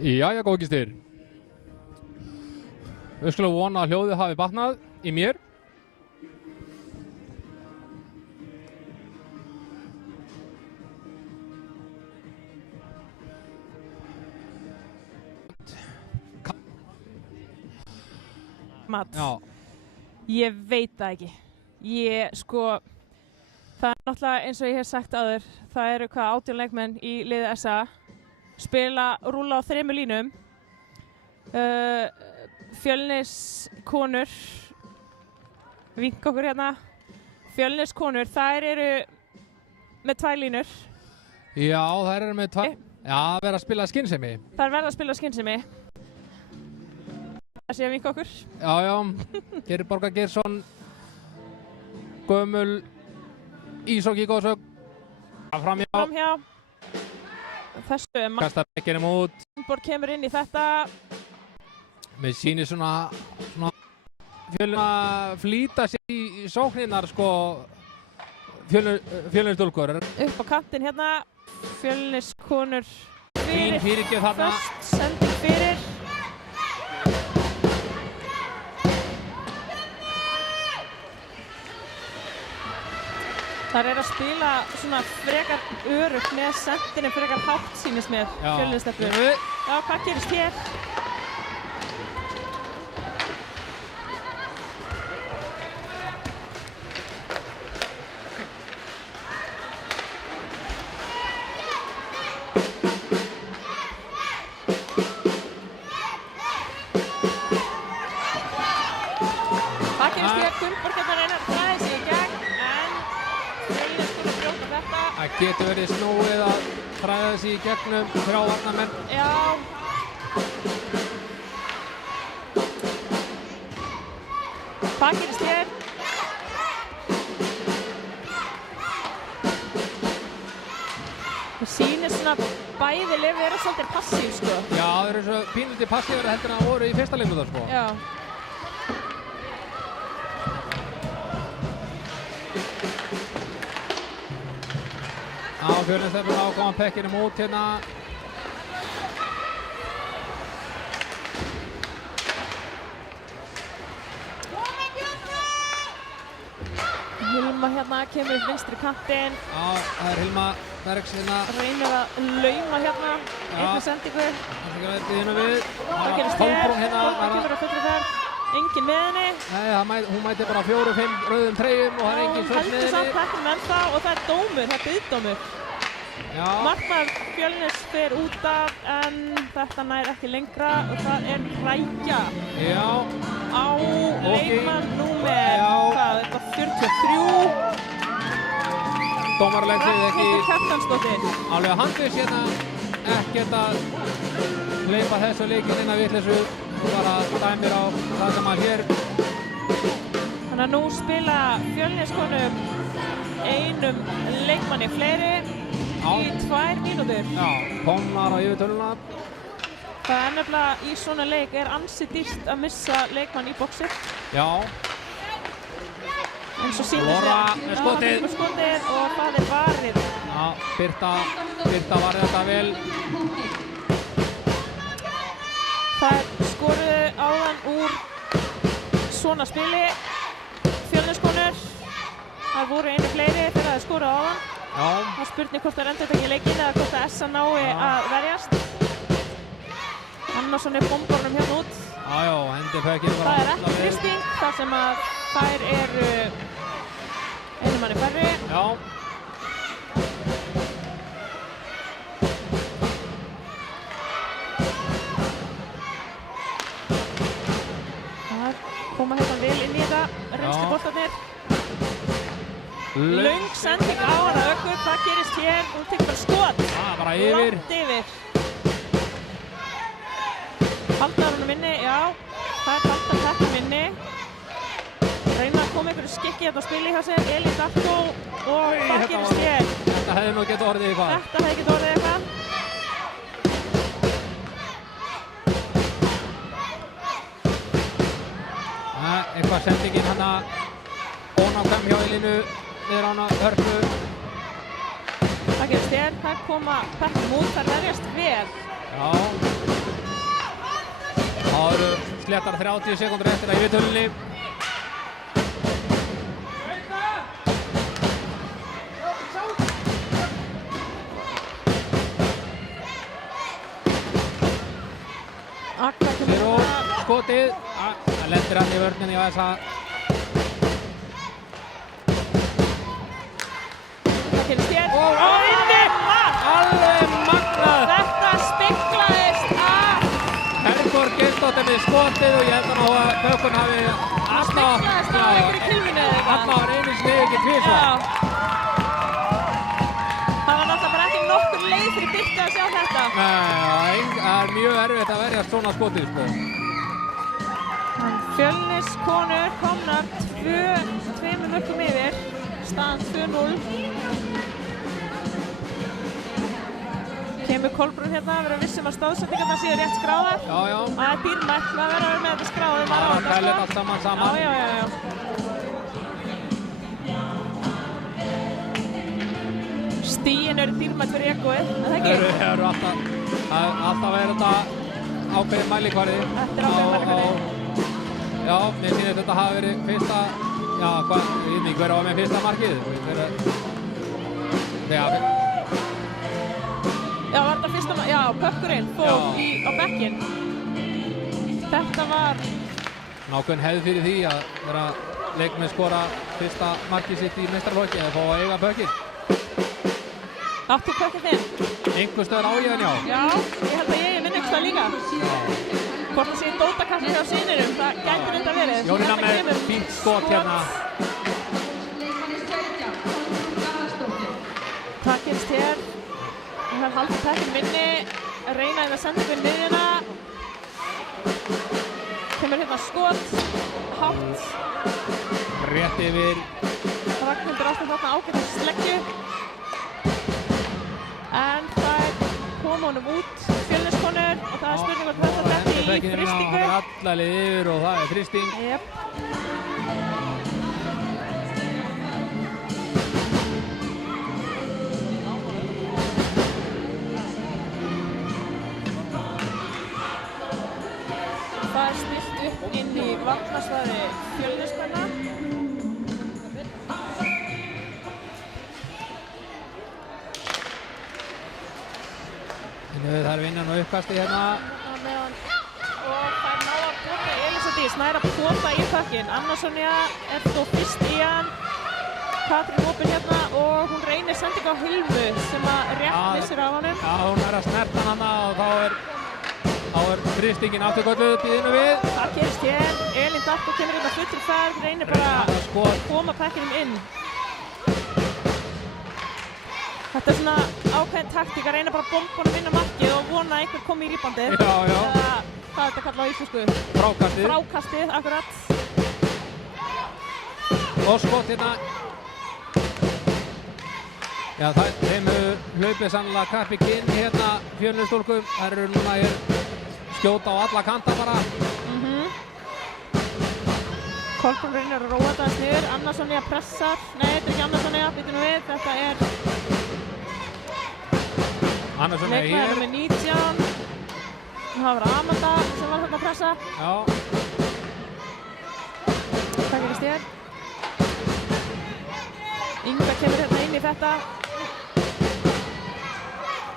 Jæja, góðgistir. Við skulum vona að hljóðið hafi batnað í mér. Mat. Já. Ég veit það ekki. Það er náttúrulega eins og ég hef sagt áður, það eru hvað 18 leikmenn í liði SA, rúlla á 3 línum, Fjölniskonur, vink okkur hérna, Fjölniskonur, þær eru með 2 línur. Já, þær eru með 2, já, verða að spila skynsemi. Þær verða að spila skynsemi. Það sé að vink okkur. Já, Geir Borgar Geirsson, gömul íshokkí góðsögn, framhjá. Þessu er kastar bekkinum út. Mannborg kemur inn í þetta. Mér sýnir svona Fjölnir að flýta sér í sókninnar sko Fjölnisstúlkur. Upp á kantinn hérna, Fjölniskonur Fín fyrirgjöf þarna. Föst sendir fyrir. Það er að spila svona frekar öruggt með sendinni frekar hátt sýnist mér Fjölnisstúlkur. Já, hvað gerist hér? Það getur verið snúið að þræða sig í gegnum 3 varnarmenn. Já. Hvað gerist hér? Það sýnir svona bæði lið vera svolítið passív sko. Já, þeir eru svo pínlítið passífara heldur en það voru í fyrsta leiknum þar sko. Já. Fjölnisstúlkur á að koma pekkinum út hérna. Hilma hérna kemur upp vinstri kantinn. Já, það er Hilma Bergs hérna. Reynir að lauma hérna, einhver sendingu. Það gerist hér, hérna. Kolbrún kemur á fullri ferð. Engin með henni. Nei, hún mæti bara 4-5 rauðum treyjum og það er engin svöld með henni. Heldur samt hættum með það og það er dómur, það er biðdómur. Markmaður Fjölnis fer út af en þetta nær ekki lengra og það er Rækja á leikmann númer, hvað, þetta 43. Dómaralegt segið ekki Kjartansdóttir. Alveg handviss hérna, ekkert að hleypa þessu leikinn inn að vitleysu og bara dæmir á það sem að hér. Þannig að nú spila Fjölniskonur einum leikmanni fleiri í 2 mínútur. Já, komnar á yfirtöluna. Það er nefnilega í svona leik er ansi dýrt að missa leikmann í boxið. Já. En svo sýnir sér með skotið og það er varið. Já, Birta varið þetta vel. Það skoruðu áðan úr svona spili Fjölniskonur. Það voru einu fleiri þegar það skoruðu áðan. Það spurning hvort það er endurtekið leikinn eða hvort það SA nái að verjast. Annarsson er bombornum hérna út. Já, hendi pökkinu bara. Það er ekki frysting þar sem að þær eru einu manni færri. Já. Það koma hérna vel inn í þetta, reynslu boltarnir. Löng sending á hana ökkur, hvað gerist hér? Hún tekur bara skot. Bara yfir. Langt yfir. Haldar honum inni, já. Það er Haldar þetta inni. Reyna að koma einhverju skikki hérna á spili hjá sér. Elín Darko og hvað gerist hér? Þetta hefði nú getið orðið eitthvað. Þetta hefði getið orðið eitthvað. Eitthvað sendingin hana ónákvæm hjá Elínu. Niður á hana Hörpu. Það gerist hér, það koma Pettum út, þar verjast vel. Já. sléttar 30 sekúndur eftir að yfirtölunni. Akka kemur Þeir og skotið. Það lendir hann í vörninni á þessa. Það kemst hér. Og inni! Alveg magnað! Þetta spiklaðist af. Herborg Geirsdóttir með skotið og ég held að Bökkun hafi Spiklaðist af einhverju kilvinu eða eitthvað. Alltaf var einu sinni ekki tvisvar. Já. Það var náttúrulega bara ekki nokkur leið fyrir Birki að sjá þetta. Nei, það er mjög erfitt að verjast svona skotið, sko. Fjölniskonur komnar 2 mörkum yfir. Staðan 2-0. Kemur Kolbrún hérna, verður vissum að staðsetningarnar séu rétt skráðar. Já, já. Það er dýrmætt, maður verður að vera með þetta skráðið. Það er að tæla allt saman. Já. Stíin eru dýrmætt fyrir egoið, er það ekki? Það eru alltaf verið þetta ákveðin mælikvarði. Þetta er ákveðin mælikvarði. Já, mér finnst þetta hafi verið fyrsta, já, hvað, ég veit ekki hver var með fyrsta markið. Já, var þetta fyrsta markið? Já, Pökkurinn fór á bekkinn. Þetta var nákvæm hefð fyrir því að vera leikmenn skora fyrsta markið sitt í meistaraflokki eða fá að eiga Pökkinn. Átt þú Pökkinn þinn? Einhver stöður á ég en já. Já, ég held að ég er minn eitthvað líka. Hvort það sé dótakaffi hjá synirum, það gæti reynda verið. Jónína með fínt skot hérna. Það gerst hér. Hún har haldið Pökkinn minni, reyna að senda fyrir miðjuna. Kemur hérna skot, hátt. Rétt yfir. Ragnhildur átti þarna ágætt sleggju. En það kom honum út Fjölniskonur og það er spurning hvort þetta detti í þrýstingu. Það er allalið yfir og það er þrýsting. Jep. Það er stillt upp inn í varnarsvæði Fjölniskvenna. Það er vinnan og uppkasti hérna. Og það er náða að pota Elísa Dís, næra að pota í Pökkinn. Anna Sonja er þó fyrst í hann. Katrín opinn hérna og hún reynir sendingu á Hilmu sem að rétt missir af honum. Já, hún er að snerta hana og þá er þrýstingin afturgölluð býðinu við. Það gerist hér. Elín Darko kemur hérna fullur ferð, reynir bara að koma Pökkinum inn. Þetta er svona ákveðin taktík að reyna bara að bomba honum inn á markið og vona að einhver komi í rýbandið. Já. Eða hvað er þetta kallað á íslensku? Frákastið. Frákastið, akkurat. Og skot hérna. Já, þeim hefur hlaupið sannlega kappik inn hérna Fjölnisstúlkum. Það eru núna skjóta á alla kanta bara. Kolbrún reynir að róa þetta niður. Anna Sonja pressar. Nei, þetta er ekki Anna Sonja, býtum nú við. Þetta er leikmaður með 19. Það var Amanda sem var þarna að pressa. Já. Hvað gerist hér? Inga kemur hérna inn í þetta.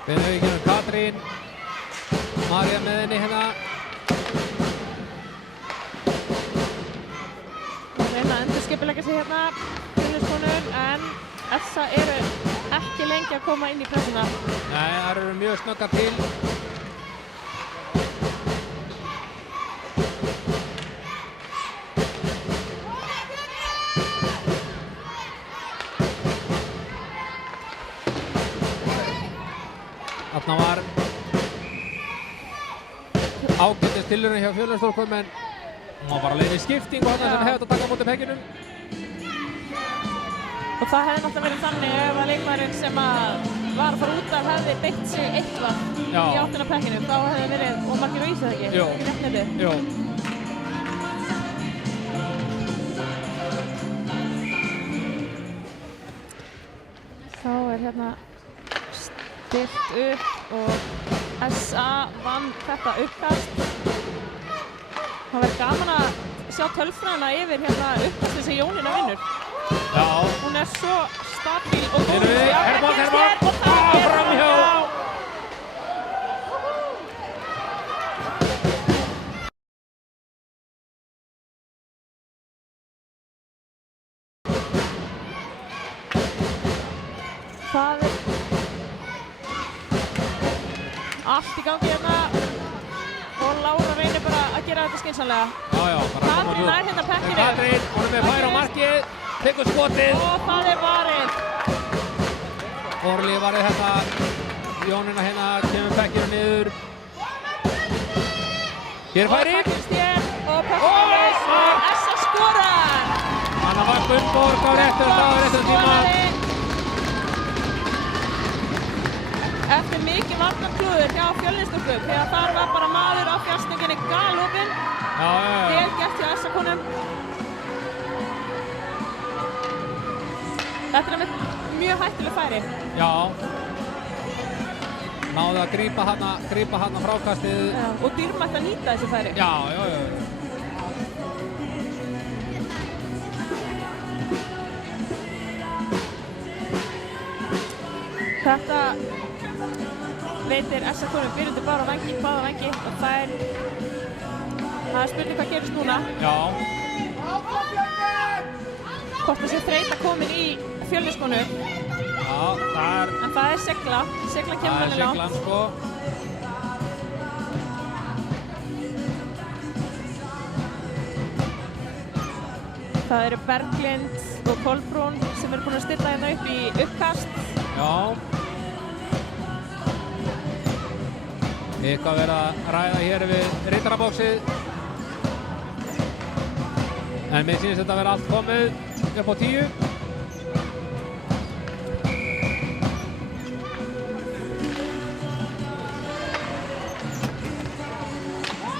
Við höfum ekki Katrín. María með henni hérna. Reyna að endurskipuleggja sig hérna. Fjölniskonur, en Elsa eru ekki lengi að koma inn í pressuna. Nei, það eru mjög snöggar til. Þarna var ágætis tilraun hjá Fjölnisstúlkum en hún var bara leiðin í skiptingu þarna sem hefði að taka á móti Pekkinum. Og það hefði náttúrulega verið þannig ef að leikmaðurinn sem var að fara út af hefði beitt sig eitthvað í áttina Pekkinum. Þá hefði verið ómargir og ísað ekki? Jú. Ekki réttnefni? Jú. Þá er hérna stillt upp og SA vann þetta uppkast. Það verður gaman að sjá tölfræðina yfir hérna uppkastið sem Jónína vinnur. Já. Hún er svo stabíl og góð. Hermann. Framhjá. Það er allt í gangi hérna og Lára reynir bara að gera þetta skynsamlega. Já, bara Katrín nær hérna pekkinu. Katrín, hún er með færi á markið, tekur skotið. Og það er varið. Orli varið þetta, Jónína hérna, kemur pekkinu niður. Hér er færi. Og pekkinu stér og pekkinu laus og Essa skorar. Anna var Gunnborg á réttum tíma. Eftir mikið varnarklúður hjá Fjölnisstúlkum þegar þar var bara maður á fjárstönginni galopinn. Vel gert hjá Essa-konum. Þetta er mjög hættuleg færi. Já. Náðu að grípa hana frákastið. Já, og dýrmætt að nýta þessi færi. Já. Þetta veitir Essa-konum byrjandi bara á vangi, báða vangi og það er spurning hvað gerist núna. Já. Hvort það sé þreyta komin í Fjölniskonu. Já, en það er segla kemur henni langt. Það er seglan sko. Það eru Berglind og Kolbrún sem eru búin að stilla hérna upp í uppkast. Já. Eitthvað verið að ræða hér við rittarabóksið. En mér sýnist þetta að vera allt komið upp á 10.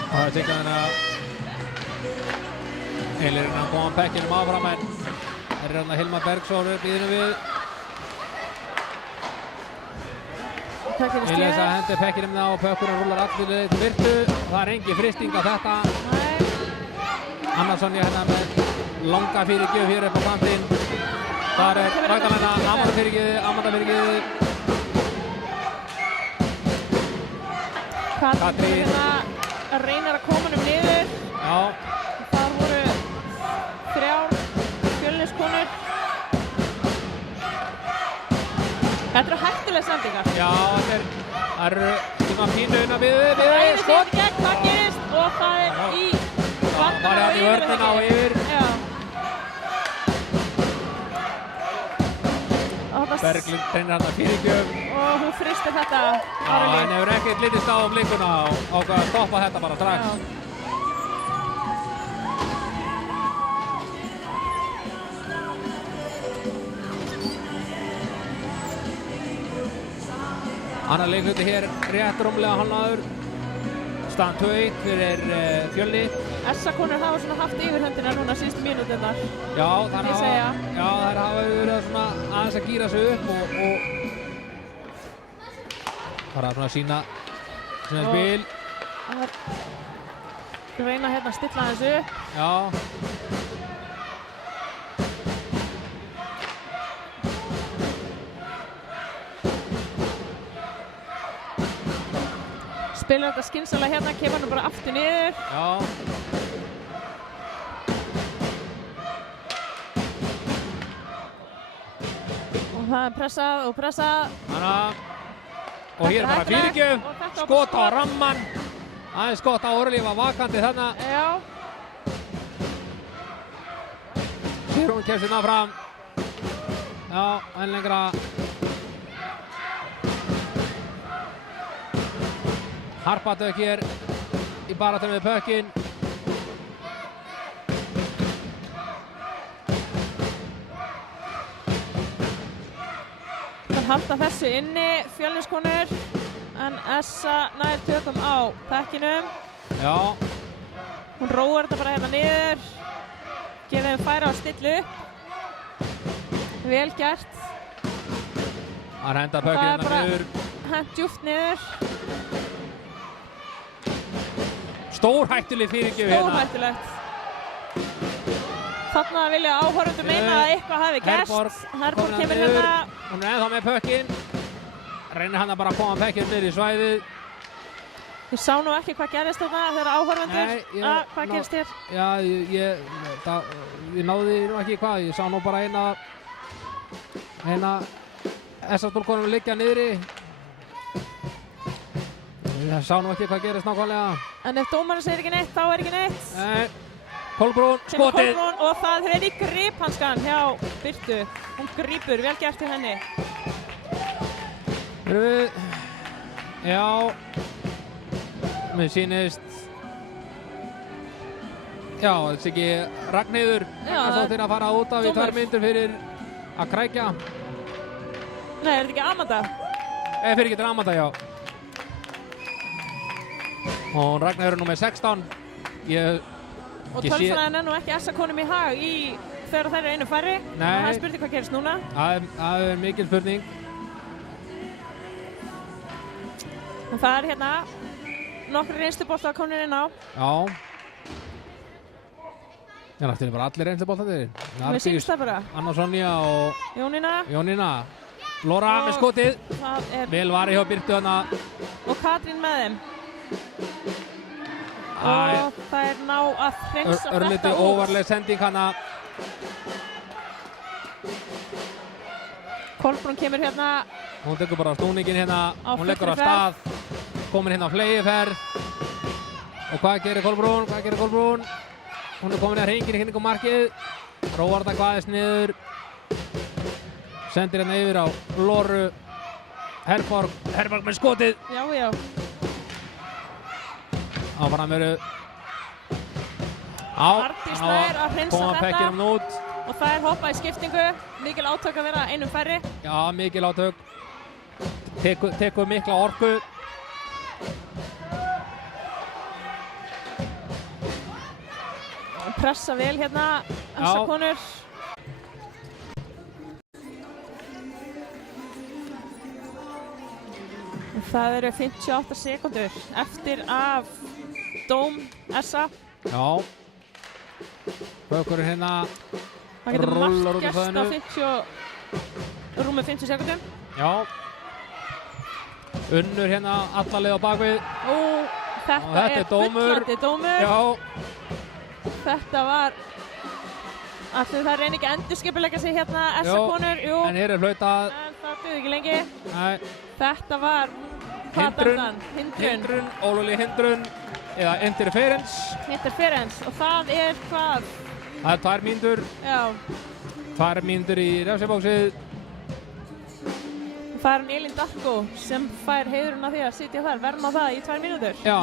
Og það er sikkert þannig að Eilirinn að koma pekkinum áfram en það er hérna Hilma Bergsson upp í þínu við. Elisa hendir pekkinum það og pökkurinn rúlar allir til virtu. Það er engin frysting á þetta. Annarsson hérna með langa fyrirgjöf hér upp á kantinn. Það er Magdalena, Amanda fyrirgjöði. Katrín hérna reynir að koma hennum niður. Já. Það voru 3 Fjölniskonur. Þetta eru hættulega sendingar. Já, það eru svona pínu inn að við skot. Hvað gerist? Og það er í það er hann í vörnina og yfir. Já. Berglind reynir hann að fyrirgjöf. Og hún fristir þetta. Já, en hefur ekkert litist á blikuna og ákvað að stoppa þetta bara strax. Já. Annar leikluti hér rétt rúmlega hálfnaður. Staðan 2-1 fyrir Fjölni. Essa-konur hafa svona haft yfirhöndina núna síðustu mínúturnar. Já, þær hafa verið svona aðeins að gíra sig upp og fara svona að sína spil. Reyna hérna að stilla þessu upp. Já. Spilur þetta skynsamlega hérna, kemur hann bara aftur niður. Já. Og það er pressað og pressað. Og hér bara fyrirgjöf, skot á ramman. Aðeins skot á Orli var vakandi þarna. Já. Sigrún kemst hérna fram. Já, enn lengra. Harpadök hér í baráttunni við pökkinn. Það halda þessu inni Fjölniskonur en Essa nær tökum á pökkinum. Já. Hún róar þetta bara hérna niður. Gefið þeim færi á að stilla upp. Vel gert. Það henda pökkinn hérna niður. Hent djúpt niður. Stórhættuleg fyrirgjöf hérna. Stórhættulegt. Þarna vilja áhorfendur meina að eitthvað hafi gerst. Herborg kemur hérna. Hún er ennþá með pökkinn. Reynir hann að bara koma pökkinn niður í svæðið. Ég sá nú ekki hvað gerist þarna þegar áhorfendur. Hvað gerist hér? Já, ég náði nú ekki hvað. Ég sá nú bara eina SA-stúlkunum liggja niðri. Ég sá nú ekki hvað gerist nákvæmlega. En ef dómarinn segir ekki neitt, þá er ekki neitt. Nei. Kolbrún, skotið. Kolbrún og það er í griphanskan hjá Birtu. Hún grípur, vel gert í henni. Já. Mér sýnist. Já, þetta ekki Ragnheiður. Ragnheiður að fara út af í 2 mínútur fyrir að krækja. Nei, er þetta ekki Amanda? Fyrir ekki Amanda, já. Og Ragnheiður er nú með 16. Og tölfræðin er nú ekki SA-konum í hag þegar þær eru einu færri. Nei. Það er spurning hvað gerist núna. Það er mikil spurning. En það er hérna nokkri reynsluboltar komnir inn á. Já. Það er náttúrulega bara allir reynsluboltar þeir. Mér sýnst það bara. Anna Sonja og Jónína. Lóra með skotið. Vel varið hjá Birtu hana. Og Katrín með þeim. Og það er ná að hreinsa þetta út. Örlítið óvarleg sending hana. Kolbrún kemur hérna. Hún tekur bara snúningin hérna. Hún leggur af stað. Komin hérna á fleygiferð. Og hvað gerir Kolbrún? Hún er komin að hringin í kringum markið. Róar þetta hvaðist niður. Sendir hérna yfir á Lóru. Herborg með skotið. Já. Áfram veru. Arndís nær að hreinsa koma pekkinum út. Og það er hoppað í skiptingu. Mikil átök að vera einum færri. Já, mikil átök. Tekur mikla orku. Pressa vel hérna SA-konur. Það eru 58 sekúndur eftir af dóm SA. Já. Bökkurinn hérna það getur margt gerst á rúmið 50 sekúndum. Já. Unnur hérna alla leið á bakvið. Þetta er bullandi dómur. Já. Þetta var allir það reynir ekki að endurskipuleggja sig hérna SA-konur. Jú. En hér er flautað. En það duði ekki lengi. Nei. Þetta var hindrun. Ólögleg hindrun eða interference. Og það er hvað? Það er 2 mínútur. Já. 2 mínútur í refsibóksið. Það er Elín Darko sem fær heiðurinn af því að sitja þar. Verma það í 2 mínútur. Já.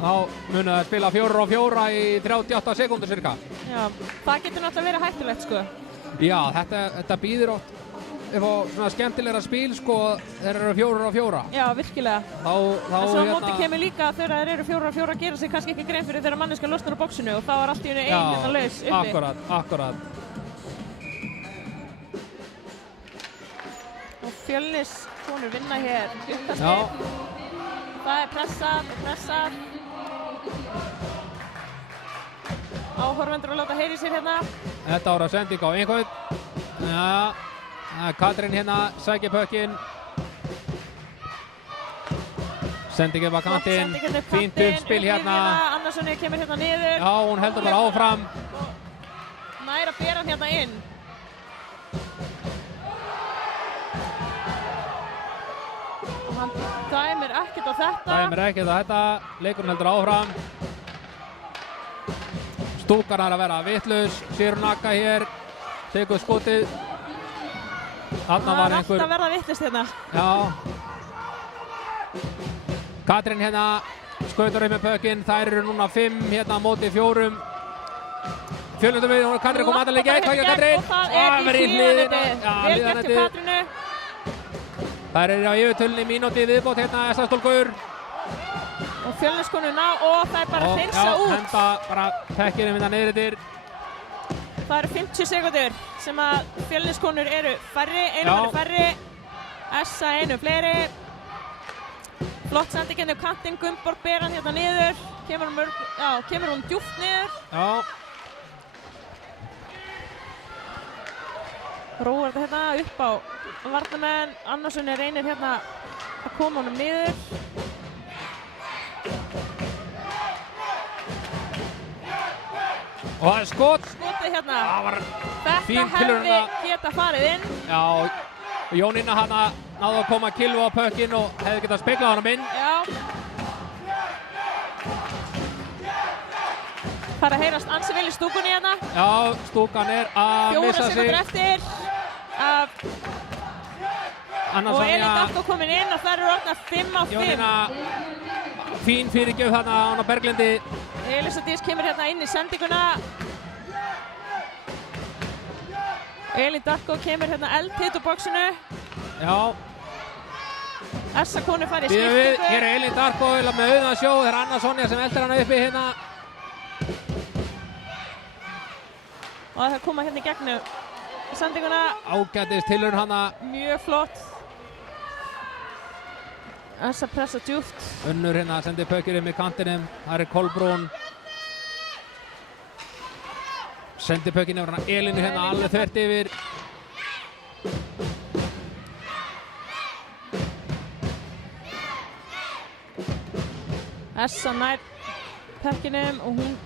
Þá munu það spila 4-4 í 38 sekúndur cirka. Já. Það getur náttúrulega verið hættulegt sko. Já, þetta býður oft upp á svona skemmtilegra spil sko, þeir eru 4-4. Já, virkilega. Þá en svo á móti kemur líka þegar þeir eru 4-4 að gera sig kannski ekki grein fyrir þegar manneskja losnar á boxinu og þá er allt í einu ein hérna laus uppi. Akkurat. Og Fjölnis konur vinna hér uppkastið. Það er pressað. Áhorfendur að láta heyri sér hérna. Þetta ára sending á einhvern. Já. Katrín hérna sækir pökkinn. Sending upp á kantinn. Fínt uppspil hérna. Anna Sonja kemur hérna niður. Já, hún heldur bara áfram. Nær að bera hann hérna inn. Og hann dæmir ekkert á þetta. Leikurinn heldur áfram. Stúkan er að vera vitlaus. Sirunaka hér. Tekur skotið. Það er alltaf verða vitlaust hérna. Já. Katrín hérna skautar upp með pökkinn. Þær eru núna 5 hérna á móti 4. Fjölnundum við. Katrín kom aðalega í gegn. Hvað ekki Katrín? Og það er í hlýðanetti. Vel gert til Katrínu. Þær eru á yfirtölunni mínúti viðbót hérna SA-stúlkur. Og Fjölniskonur ná og það er bara að hreinsa út. Já, henda bara pekkinum hérna niður yfir. Það eru 50 sekúndur sem að Fjölniskonur eru færri, einu færri, SA einu fleiri. Flott sending inn á kantinn, Gunnborg ber hann hérna niður. Kemur hún djúpt niður. Já. Róar þetta hérna upp á varnarmenn. Annarssoni reynir hérna að koma honum niður. Og það er skot. Skotið hérna. Það var Þetta fín tilraun hefði að- geta farið inn. Já, Jónína hana náðu að koma kilvu á pökkinn og hefði getað speglað honum inn. Já. Það er að heyrast ansi vel í stúkunni hérna. Já, stúkan er að 4 missa sig. sekúndur eftir. Anna Og Elín Sonja, Darko komin inn og þær eru orðnar 5 á 5. Jónína, fín fyrirgjöf þarna á Berglindi. Elisa Dís kemur hérna inn í sendinguna. Elín Darko kemur hérna eldhitt úr boxinu. Já, Essa konu fær í býðum við, skiptingu. hér er Elín Darko með auðan sjó, það er Anna Sonja sem eldir hana uppi hérna. Og það koma hérna í gegnum sendinguna. Ágætis tilraun hana. Mjög flott. Essa pressa djúpt. Unnur hérna sendi pökkinn í kantinum, það er Kolbrún. Sendi pökkinn yfir hana Elínu hérna alveg þvert yfir. Essa nær pekkinum og hún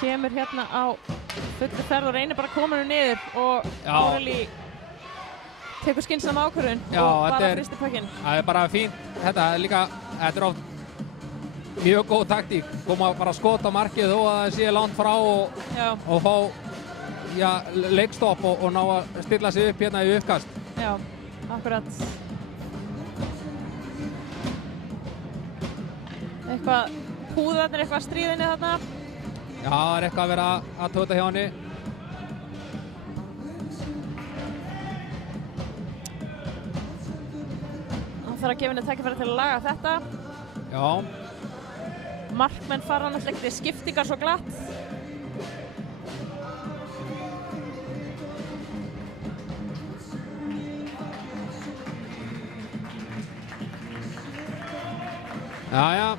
kemur hérna á fullu ferð og reynir bara að koma henni niður og Já. Árelí tekur skynsamlega ákvörðun Já, og þetta bara er- fristir pekkin. Það er bara fínt, þetta er líka, þetta er oft mjög góð taktík. Koma bara skot á markið þó að það sé langt frá og fá leikstopp og ná að stilla sig upp hérna í uppkast. Já, akkurat. Eitthvað, húðarnir eitthvað að stríðinni þarna. Já, það er eitthvað að vera að tóta hjá henni. Hann þarf að gefa henni tækifæri til að laga þetta. Já, Markmenn fara náttúrulega ekki til skiptingar svo glatt. já.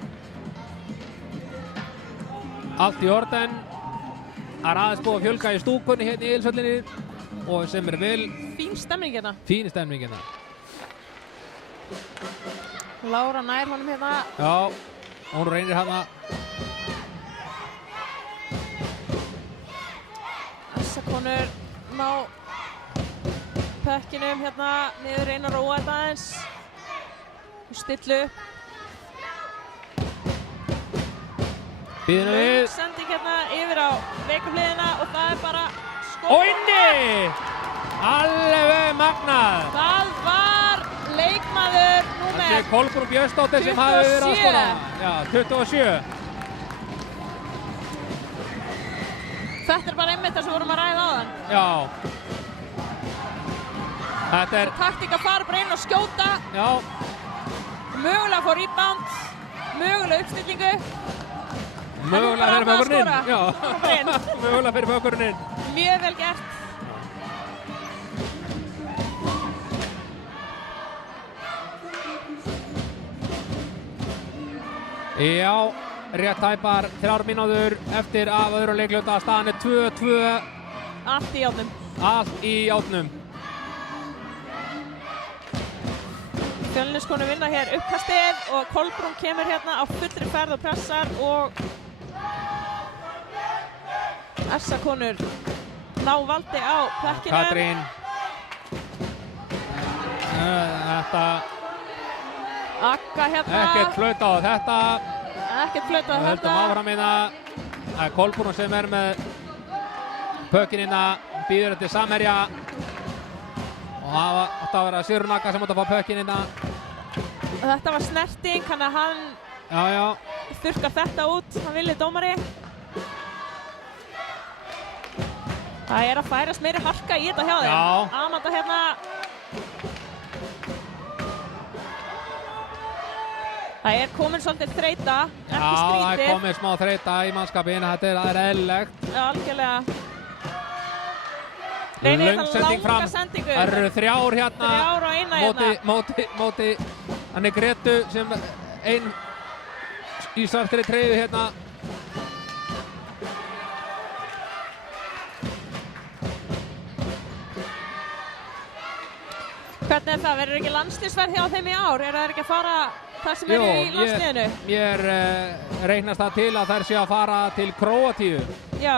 Allt í orden. Það er aðeins búið að fjölga í stúkunni hérna í Egilshöllinni og sem er vel Fín stemning hérna. fín stemning hérna. Lára nær honum hérna. Já, hún reynir hérna. Þessa konur ná pekkinum hérna niður, reyna að róa þetta aðeins og stillu upp. Býðum við. Sending hérna yfir á veikuhliðina og það er bara skot. Og inni! Alveg magnað! Það var leikmaður Það númer sé Kolbrún Björnsdóttir sem hafi verið að 27. skora. Já, 27. Þetta er bara einmitt það sem vorum að ræða áðan. Já. Þetta er, Taktík að fara bara inn og skjóta, já, mögulega fá rebound, mögulega uppstillingu. mögulega fyrir bara fögurinn að inn. Já, Bara inn. mögulega fyrir fögurinn inn. Mjög vel gert. Já, rétt tæpar 3 mínútur eftir af öðru leikluta. Staðan er 2-2. Allt í játnum. Allt í játnum. Fjölniskonur vinna hér uppkastið og Kolbrún kemur hérna á fullri ferð og pressar og Essa-konur ná valdi á plekkinu. Katrín. Þetta, Akka hérna. ekkert flauta á þetta. Ekkert flauta á Við höldum þetta. áfram hérna. Það er Kolbrún sem er með pökkinn hérna, býður eftir samherja. Og það átti að vera Sigurður Nagga sem átti að fá pökkinn hérna. Þetta var snerting, hann að hann Já, þurrkar þetta út, hann vilji dómari. Það er að færast meiri harka í þetta hjá þeim. Já. Amanda hérna. Það er komin svolítið þreyta, ekki Já, það er skrítið. komið smá þreyta í mannskapin. Þetta er eðlilegt. Já, algjörlega. Reynir Löng þetta sending fram. langa sendingu. Það eru 3 hérna. 3 á eina hérna. Móti hann er Gretu sem ein í svartri treyju hérna. Hvernig það? Verður ekki landsliðsferð hjá þeim í ár? Er það ekki að fara það sem eru í landsliðinu? Mér reiknast það til að þær séu að fara til Króatíu. Já,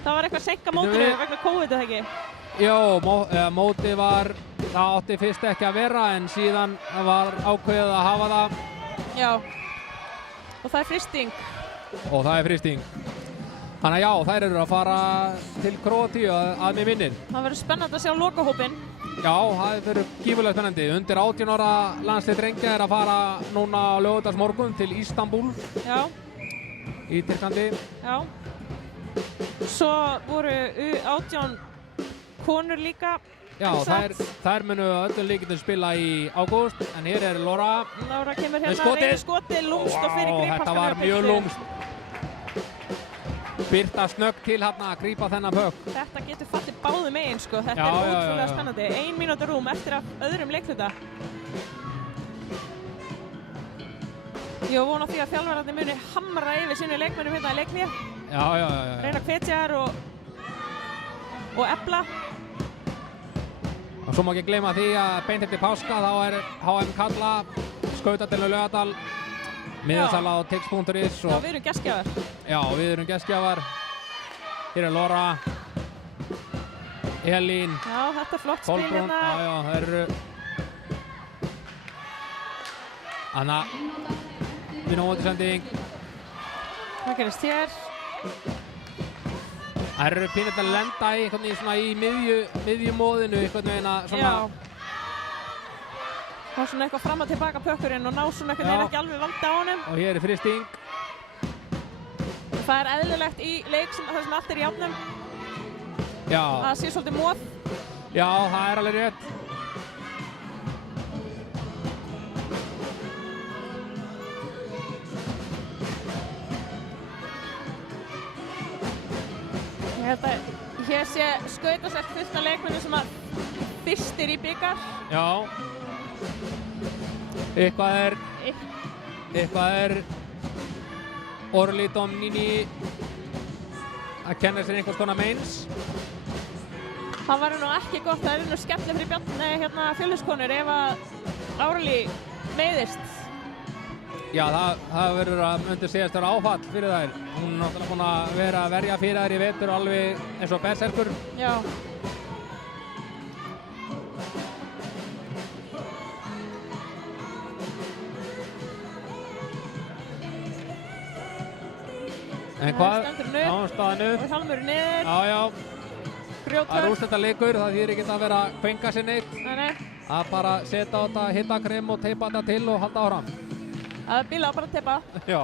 það var eitthvað seinka mótinu vegna COVID, eða ekki? Jó, mótið var, það átti fyrst ekki að vera en síðan var ákveðið að hafa það. Já, og það er frysting. Og það er frysting. Þannig að já, þær eru að fara til Króatíu að mér minnir. Það verður spennandi að sjá lokahópinn. Já, það verður gífurlega spennandi. Undir 18 ára landslið drengja er að fara núna á laugardagsmorgun til Istanbul. Já. Í Tyrklandi. Já. Svo voru U18 konur líka. Já, þær munu öllum líkindum spila í ágúst, en hér er Laura. Laura kemur hérna, reynir skotið, lúmst og fyrir gríp. Þetta var mjög lúmst. Birta snögg til hérna að grípa þennan högg. Þetta getur fallið báðum megin, sko. Þetta er ótrúlega spennandi. 1 mínúta rúm eftir af öðrum leikhluta. Ég vona því að þjálfararnir muni hamra yfir sinni leikmennum hérna í leikhlé. Já. Reyna að hvetja þær og efla. Og svo má ekki gleyma því að beint eftir páska þá er HM Kalla, Skautadel og Laugardal, miðasala á tix.is. Já, við erum gestgjafar. Já, við erum gestgjafar. Hér er Laura, Elín, já, þetta er flott spil Kolbrún. hérna. Já, það eru Anna, við náum sending. Hvað gerist hér? Það eru pínlegt að lenda í einhvern veginn svona í miðjumóðinu einhvern veginn að svona. Já. Það var svona eitthvað fram og tilbaka pökkurinn og ná svona einhvern veginn ekki alveg valda á honum. Og hér er frysting. Það er eðlilegt í leik þar sem allt er í jafnum. Já. Það sé svolítið móð. Já, það er alveg rétt. Ég held að hér sé skautasett fullt af leikmennum sem að fyrstir í bikar. Já. Eitthvað er Orly Domnini að kenna sér einhvers konar meins. Það væri nú ekki gott, það er nú skemmtileg fyrir Bjarni hérna Fjölniskonur ef að Orly meiðist. Já, það verður að undir segjast vera áfall fyrir þær. Hún er náttúrulega búin að vera að verja fyrir þær í vetur alveg eins og berserkur. Já. En hvað? Já, staðan upp. Og Hjálmur niður. Já. Grjótörn. Það er úrslitaleikur, það þýðir ekki að vera að kvenka sér neitt. Nei. Það bara setja á þetta hitakrem og teipa þetta til og halda áfram. Það er bíla á bara að teipa. Já.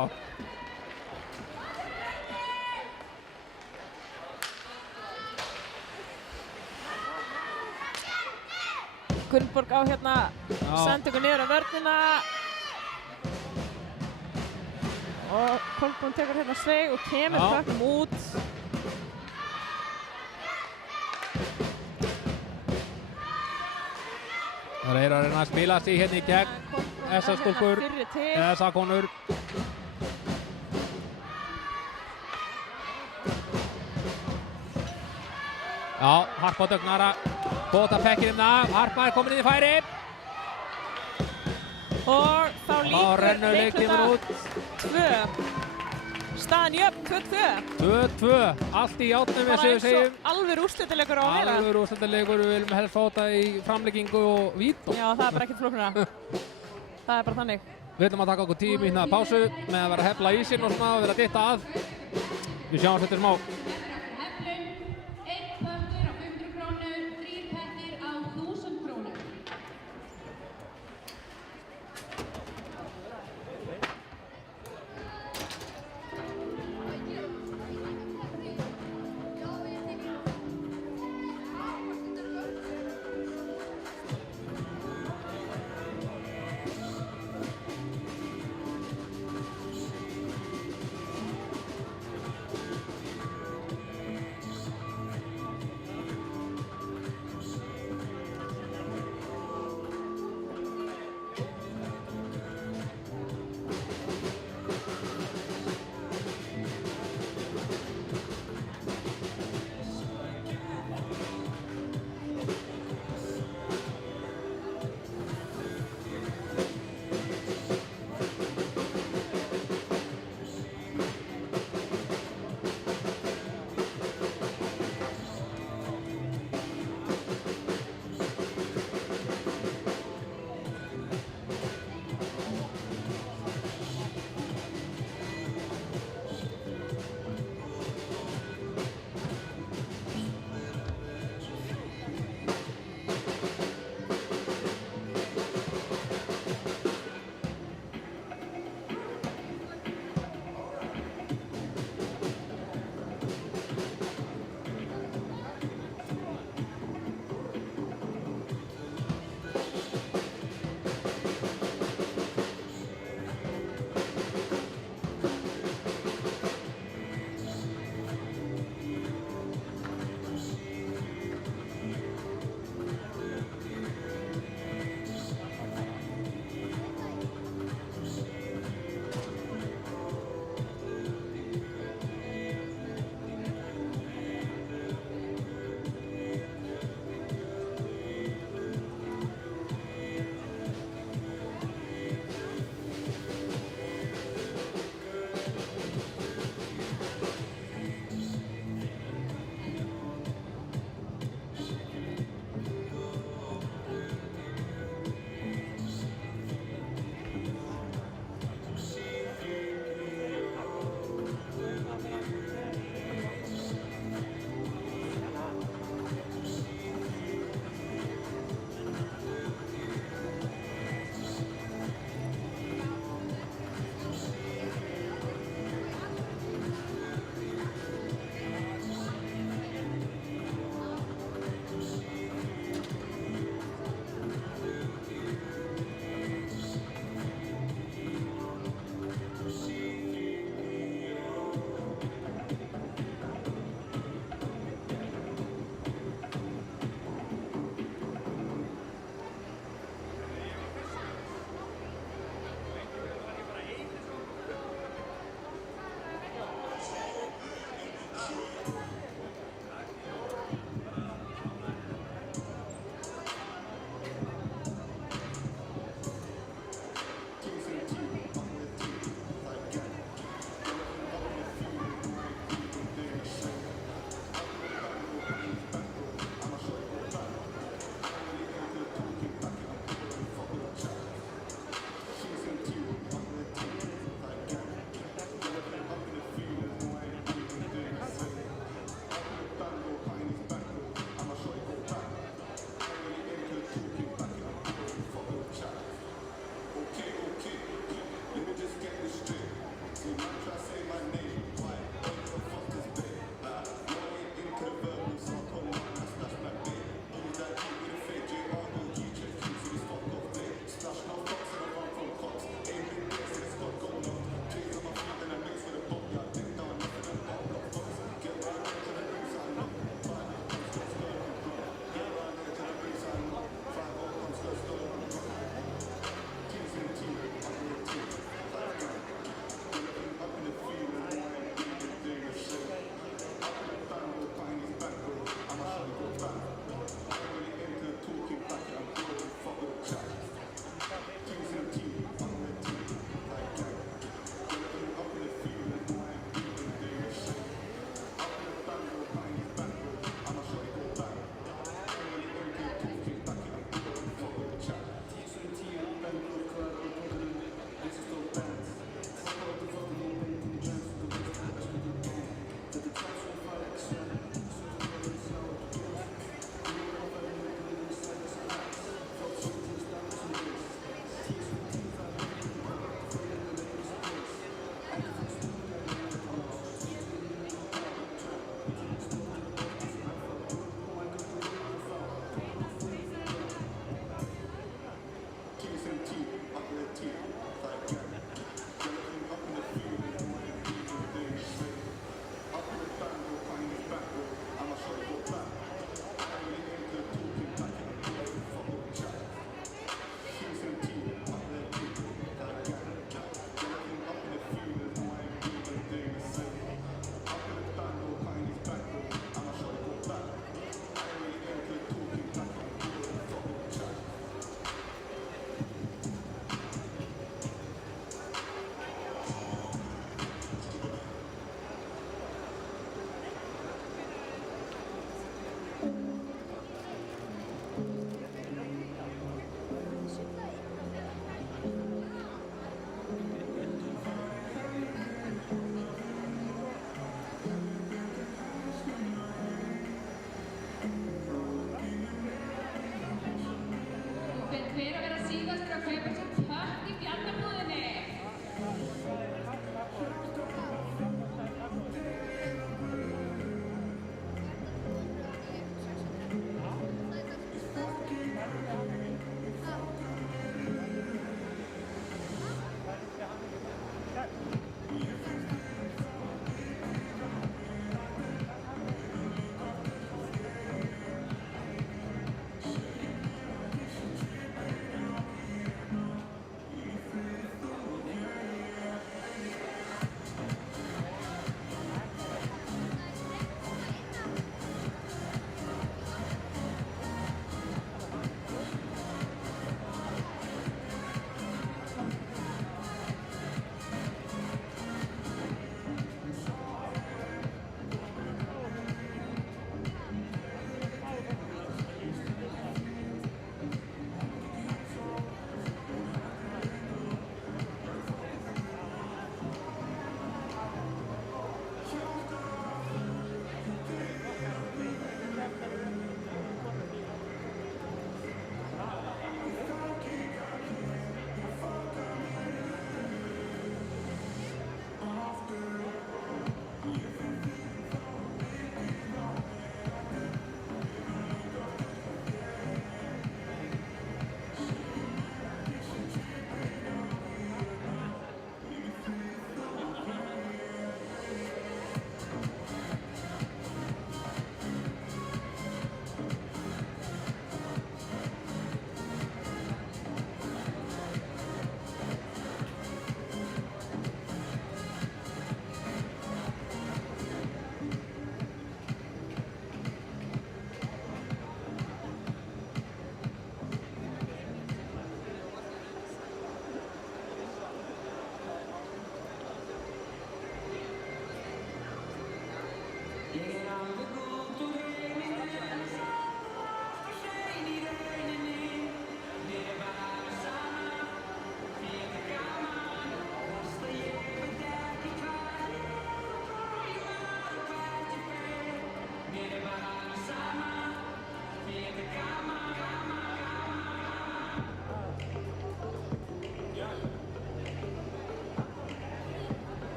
Gunnborg á hérna sendingu niður á vörnina. Og Kolbrún tekur hérna sveig og kemur pökkum út. Það er að reyna að spila sig hérna í gegn SA-stúlkur, SA-konur. Já, Harpa dögnar að bóta fekkirinn af. Harpa er komin inn í færi. Og þá líkur leikhluta 2. Staðan jöfn 2-2. 2-2, allt í játnum eins og við segjum. Bara eins og alvöru úrslitaleikur á að vera. Alvöru úrslitaleikur, við viljum helst fá þetta í framleggingu og vít. Já, það er bara ekkert flóknara. Það er bara þannig. Við ætlum að taka okkur 10 mínútna pásu með að vera að hefla í sig og svona og vera að dytta að. Við sjáum þetta smá.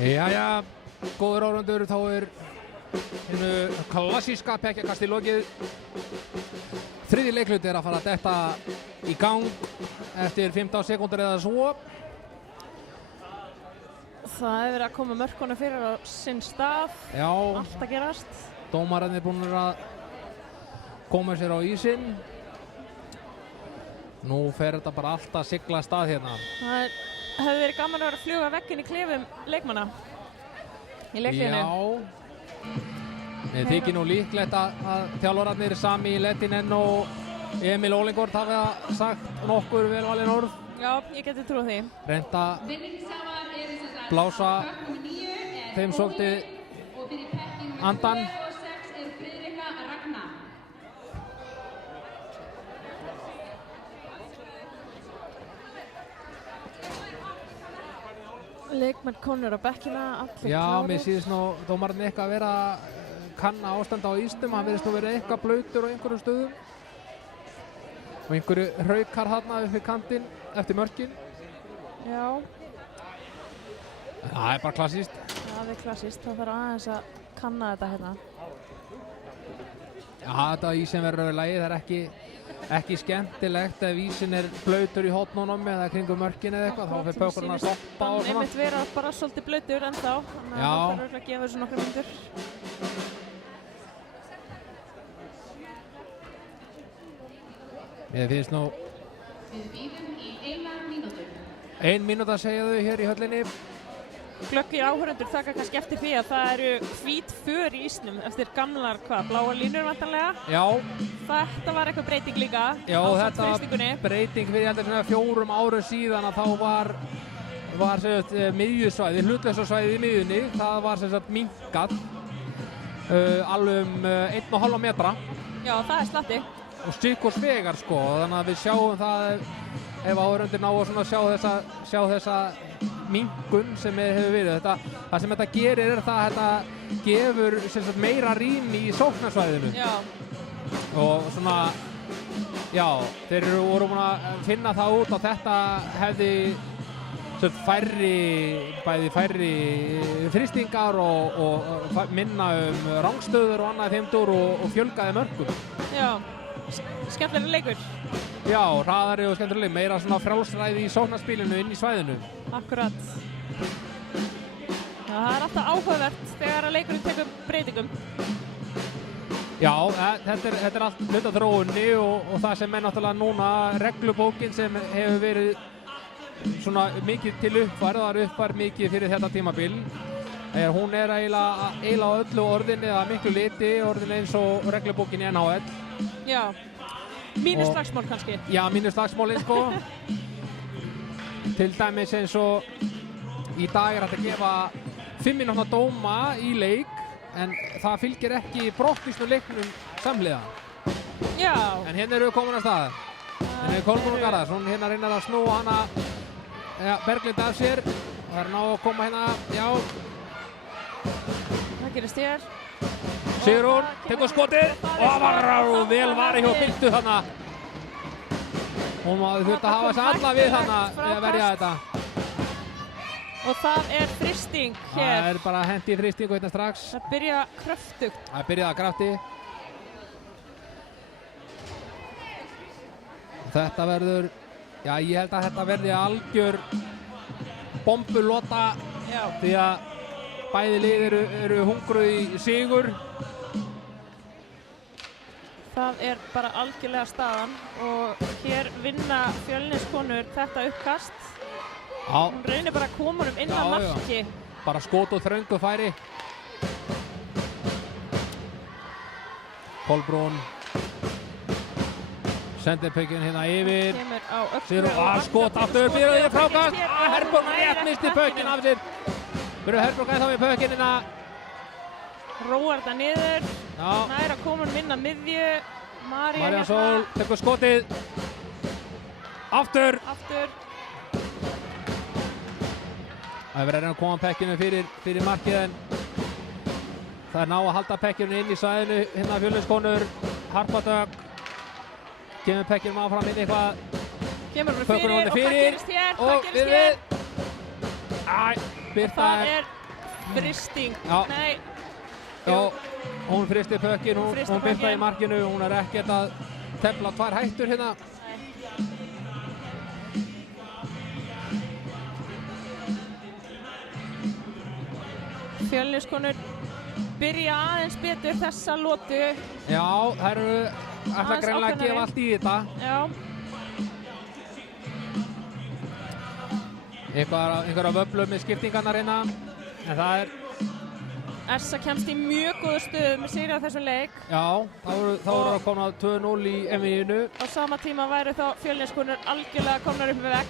Jæja, góður árandur, þá er hinnu klassíska pekkjakasti lokið. Þriði leikluti er að fara að detta í gang eftir 15 sekúndur eða svo. Það hefur verið að koma mörkunum fyrir á sinn stað. Já, Allt að gerast. dómararnir búin að koma sér á ísinn. Nú fer þetta bara allt að sigla af stað hérna. Það hefði verið gaman að vera að fljúga vegginn í klefum leikmanna í leikliðinu. Já, mér þykir nú líklegt að þjálfararnir Sami Lehtinen og Emil Ólingård hafa sagt nokkur velvalin orð. Já, ég geti trúið því. Reynda blása þeim svolítið andan. Leikmenn konur á bekkina, allir Já, klárir. mér síðist nú dómarinn eitthvað að vera að kanna ástand á ísnum. Hann verðist nú verið eitthvað blautur á einhverjum stöðum. Og einhverju hraukar þarna upp við kantinn eftir mörkin. Já, Það er bara klassískt. það er klassískt. Það þarf aðeins að kanna þetta hérna. Já, þetta ísinn verður í lagi. Það er ekki skemmtilegt ef ísinn er blautur í hotnunum eða kringum mörkin eða eitthvað. Þá fyrir pökurinn að stoppa og Hann svona. einmitt vera bara svolítið blautur ennþá. Þannig Já. að það þarf að gefa þessu nokkra myndur. Mér finnst nú 1 mínúta segja þau hér í höllinni. Glöggir áhörundur taka kannski eftir því að það eru hvít för í ísnum eftir gamlar, bláar línur vantanlega. Já, Þetta var eitthvað breyting líka já, ásamt þetta frystingunni. var breyting fyrir heldur svona 4 árum síðan að þá var sem sagt miðjusvæði, hlutlausarsvæði í miðjunni. Það var sem sagt minnkað alveg 1,5 metra Já, það er slatti. og stykk og svegar sko, þannig að við sjáum það ef áhörundir ná að svona sjá þessa minnkun sem hefur verið. Það sem þetta gerir er það að þetta gefur sem sagt meira rými í sóknarsvæðinu. Já, Og svona, já, þeir voru búin að finna það út að þetta hefði færri þrýstingar og minna rangstöður og annað þeimdur og fjölgaði mörkum. já. Skemmtilegur leikur. Já, hraðari og skemmtileg, meira svona frjálsræði í sóknarspilinu inn í svæðinu. Akkurat. Já, það er alltaf áhugavert þegar að leikurinn tekur breytingum. Já, þetta er allt hluta þróunni og það sem er náttúrulega núna reglubókin sem hefur verið svona mikið til uppfærð, það er uppfærð mikið fyrir þetta tímabil. Hún er eiginlega á öllu orðinni eða miklu liti orðinni eins og reglubókin í NHL. Já. Mínus slagsmál kannski. Já, mínus slagsmálin sko. Til dæmis eins og í dag er hægt að gefa 5 mínútna dóma í leik en það fylgir ekki brottvísnum leiknum samhliða. Já. En hérna eru við komin að stað. Hérna er Kolbrún Garðars, hún hérna reynir að snúa hana Berglind af sér. Það er ná að koma hérna, já. Það gerist hér. Sigrún, tekur skotið og það var vel varið hjá Piltu þarna. Hún þurfti að hafa þess alla við þarna að verja þetta. Og það er þrýsting hér. Það er bara hendi í þrýstingu hérna strax. Það byrja kröftugt. Það byrjaði að krafti. Þetta verður, já ég held að þetta verði algjör bombulota. Já. Því að bæði lið eru hungruð í sigur. Það er bara algjörlega staðan og hér vinna Fjölniskonur þetta uppkast. Já, Hún reynir bara að koma honum inn að marki. bara skot og þröngu færi. Kolbrún sendir pökkinn hérna yfir. Kemur á öfru. Sigrún, skot aftur, byrjaði frákast. Herborg rétt misti pökkinn af sér. Byrjaði Herborg ennþá við pökkinn hérna. Róar þetta niður. Já. Nær að koma honum inn að miðju. Marían Sól tekur skotið. Aftur. Aftur. Það er verið að reyna að koma pekkinu fyrir markið en það er ná að halda pekkinu inn í svæðinu hérna Fjölniskonur. Harpa Dögg kemur pekkinum áfram inn eitthvað. Kemur honum Pökkunum fyrir og hvað fyrir gerist hér? og Hvað gerist hér? Birta Það er Fristing. Já. Nei. Já, hún fristi pökkin, hún Frysti byrtaði í pökkinn. markinu, hún er ekkert að tefla 2 hættur hérna. Fjölniskonur byrja aðeins betur þessa lotu. Já, þær eru ætla Aðeins greinlega að ákveðnari. gefa allt í þetta. Já. Einhverja vöflum með skiptingarnar hérna, en það er, Essa kemst í mjög góðu stöðu með sigri á þessum leik. já, þá eru það komna 2-0 í MI-inu. Á sama tíma væru þá Fjölniskonur algjörlega komnar upp við vegg.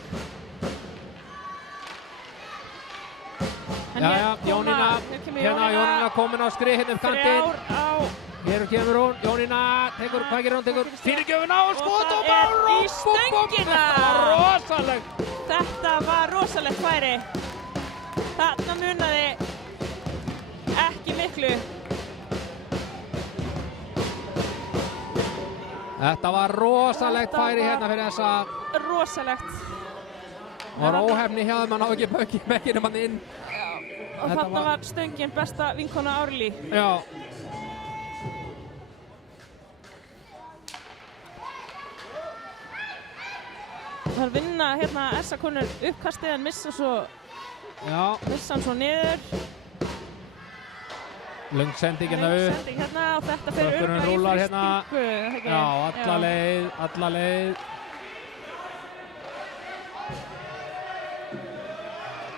En Jæja, Jónína, hér kemur hérna Jónína komin á skrið hérna um kantinn. 3 á. Hér kemur hún, Jónína, hvað gerir hún, tekur fyrirgjöfuna og skot og það er bara í stöngina. Þetta var rosalegt. Þetta var rosalegt færi. Þarna munaði ekki miklu. Þetta var rosalegt færi hérna fyrir þessa. Rosalegt. Var óhefni hjá þeim að ná ekki bekkinu mann inn. Og Þetta þarna var stöngin besta vinkona Árlí. Já. Það vinna hérna Essa-konur uppkastið en missa hann svo niður. Löng sending hérna upp. Sending hérna og þetta fyrir Pökkurinn örugglega í rúllar hérna. frystingu. Já, alla leið.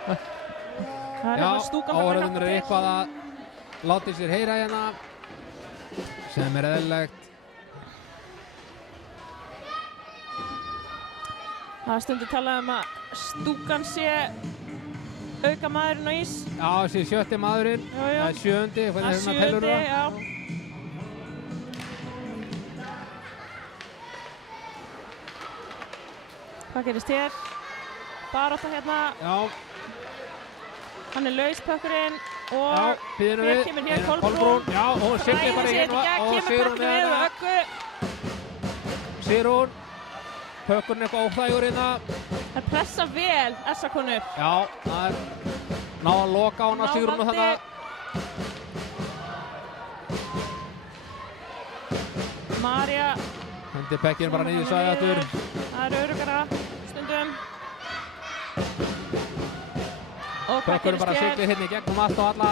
Það er Já, eitthvað stúkan þarna áhorfendur eru hjá. eitthvað að láta sér heyra hérna, sem er eðlilegt. Það er stundu talað um að stúkan sé auka maðurinn á ís. Já, þessi 7. maðurinn, Jú. það er 7. Hvernig Það hérna telur það? já. Hvað gerist hér? Barátta hérna. Já, Hann er laus pökkurinn og já, býðinu hér við. kemur hér Er Kolbrún. Já, hún siglir bara Ræðir sig hérna þetta í gegn, og kemur Sigrún pökkurinn er við og hérna. Öggu. Sigrún, pökkurinn eitthvað óþægur hérna. Það pressa vel Essa-konur. Já, það er náða að loka á hana Sigrúnu Návaldi. þarna. María. Hendi pekkinn bara niður sæði aftur. Það er öruggara stundum. Og hvað Pökkurinn gerist bara hér? siglir hérna í gegnum allt og alla.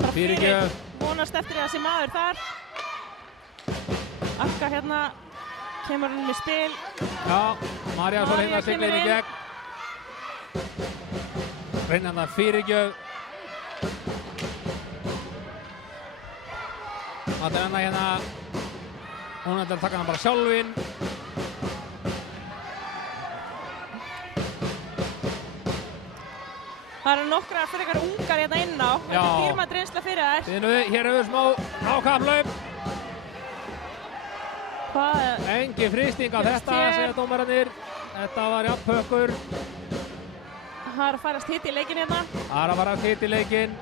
Bara Fyrirgjöf. Vonast eftir að sé maður þar. Akka hérna kemur hann með spil. Já, María svo hérna María siglir kemur inn í gegn. Reynir hann að fyrirgjöf. Það er hann hérna. Hún ætlar að taka hann bara sjálfinn. Það eru nokkrar frekar ungar hérna inn á. Þetta Já. er dýrmætt reynsla fyrir þær. Býðinu við, hér hefur smá ákaflaup. Hvað? Engi frysting á Gerist þetta, hér. segja dómararnir. Þetta var jafn pökkur. Það er að farast hitt í leikinn hérna. Það er að fara hitt í leikinn.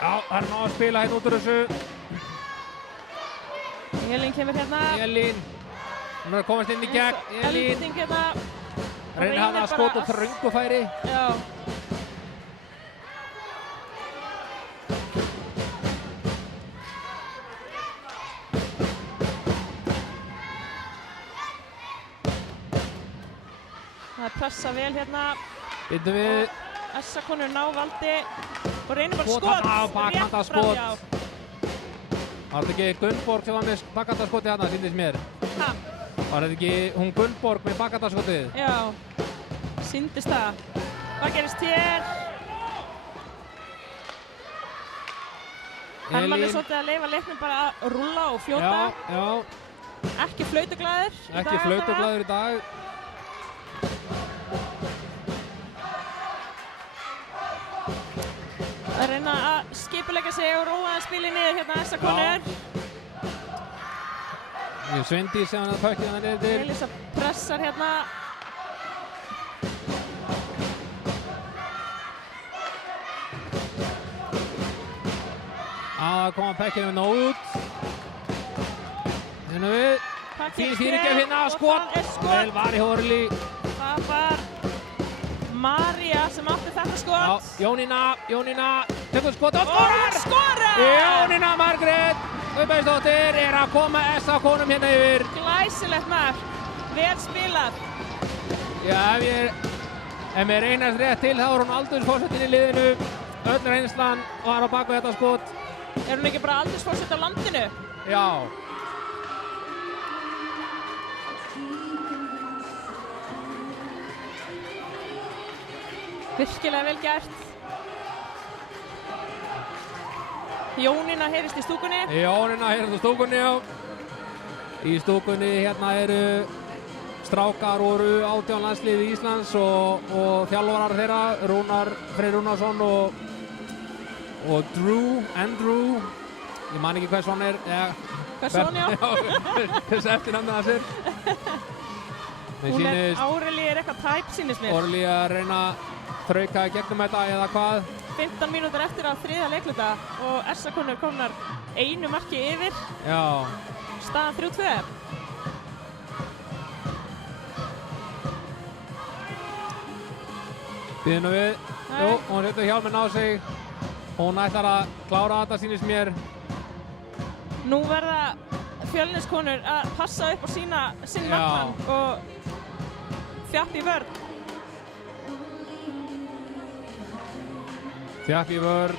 Já, það er ná að spila hérna út úr þessu. Elín kemur hérna. Elín, hún er að komast inn í gegn. Elín, Elding hérna. reynir hann að skota út þröngufæri. Já. Það er pressa vel hérna. Býtum við. Essa-konur ná valdi og reynir bara Skot skot. þarna, bakkantaskot. Rétt framhjá. Var þetta ekki Gunnborg sem var með bakkandaskotið hérna, sýndist mér? Ha, Var þetta ekki hún Gunnborg með bakkandaskotið? já, sýndist það. Hvað gerist hér? Hermann er svolítið að leyfa leiknum bara að rúlla og fljóta. Já, Ekki flautuglaður í dag. ekki flautuglaður í dag. Að reyna að skipuleggja sig og róa að spila niður hérna Essa-konur. Sveindís sem hann að pökkja hann niður til. Elisa pressar hérna. Að koma pekkinu hérna út. Hérna við. Hvað Fín gerist fyrirgjöf hér? hérna, Og skot. það er skot. Vel var í Orli. Það var María sem átti þetta Já, skot. Jónína tekur skot og Og hún skorar! skorar! Jónína Margrét Guðbergsdóttir er að koma SA-konum hérna yfir. Glæsilegt mark. Vel spilað. Já, ef mér reynast rétt til þá er hún aldursforsetin í liðinu. Öll reynslan var á baku þetta skot. Er hún ekki bara aldursforseti á landinu? Já. Virkilega vel gert. Jónína heyrist í stúkunni. Jónína heyrist í stúkunni, já. Í stúkunni hérna eru strákar úr U18 landsliði Íslands og þjálfarar þeirra, Rúnar Freyr Rúnarsson og Andrew, ég man ekki hvers hann er. Hvers son, já. Hvers eftirnafnið hans er. Hún er Árelí er eitthvað tæp, sýnist mér. Árelí að reyna að þrauka í gegnum þetta eða hvað. 15 mínútur eftir á þriðja leikluta og SA-konur komnar einu marki yfir. Já. Staðan 3-2. Býðum við. Jú, hún setur hjálminn á sig. Hún ætlar að klára þetta, sýnist mér. Nú verða Fjölniskonur að passa upp á sinn markmann og þjapp í vörn. Þjapp í vörn.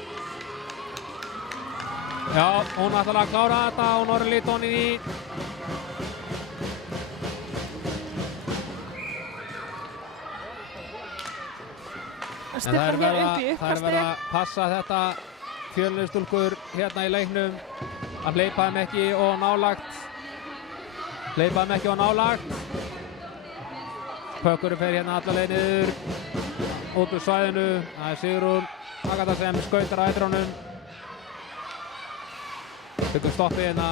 Já, hún ætlar að klára þetta og Norri Lítónin í. En það er verið að passa þetta Fjölnisstúlkur hérna í leiknum að hleypa þeim ekki og nálagt. Pökkurinn fer hérna alla leið niður út úr svæðinu. Það er Sigrún Agatha sem skautar á eitrónum. Tökum stoppið hérna.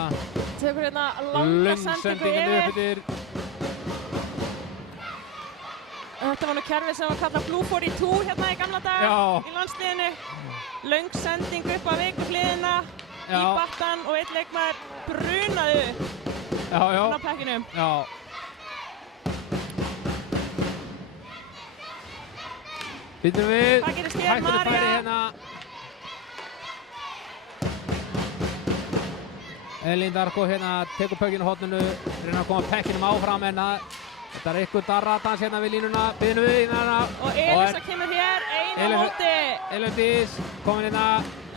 Tökur hérna langa sendingu yfir. Þetta var nú kerfið sem var kallað Blue 42 hérna í gamla daga í landsliðinu. Löng sending upp á veikuhliðina í battan og einn leikmaður brunaði upp á pekkinum. Já. Býtum við. Hvað gerist hér, María? Hérna. Elín Darko hérna tekur pökkinu á horninu, reyna að koma pekkinum áfram en þetta er ykkur darratans hérna við línuna. Býðum við hérna. Og Elisa kemur hér, einu á móti. Elendís komin hérna.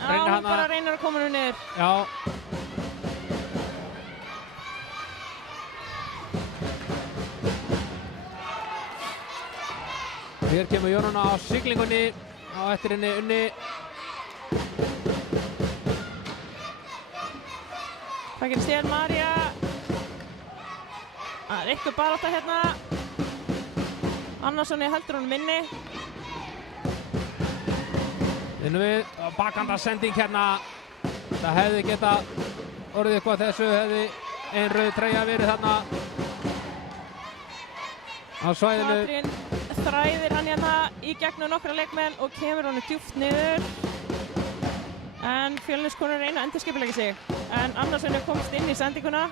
Já, hún bara reynir að koma henni niður. Já. Hér kemur Jónuna á siglingunni, á eftir henni Unni. Hvað gerist hér, María? Það er ykkur barátta hérna. Annarssoni heldur hún minni. Innum við, bakhanda sending hérna. Það hefði geta orðið eitthvað þessu, hefði ein rauð treyja verið þarna á svæðinu. Katrín þræðir hann hérna í gegnum nokkra leikmenn og kemur honum djúpt niður. En Fjölniskonur reyna að endurskipuleggja sig. En Annarssoni komst inn í sendinguna.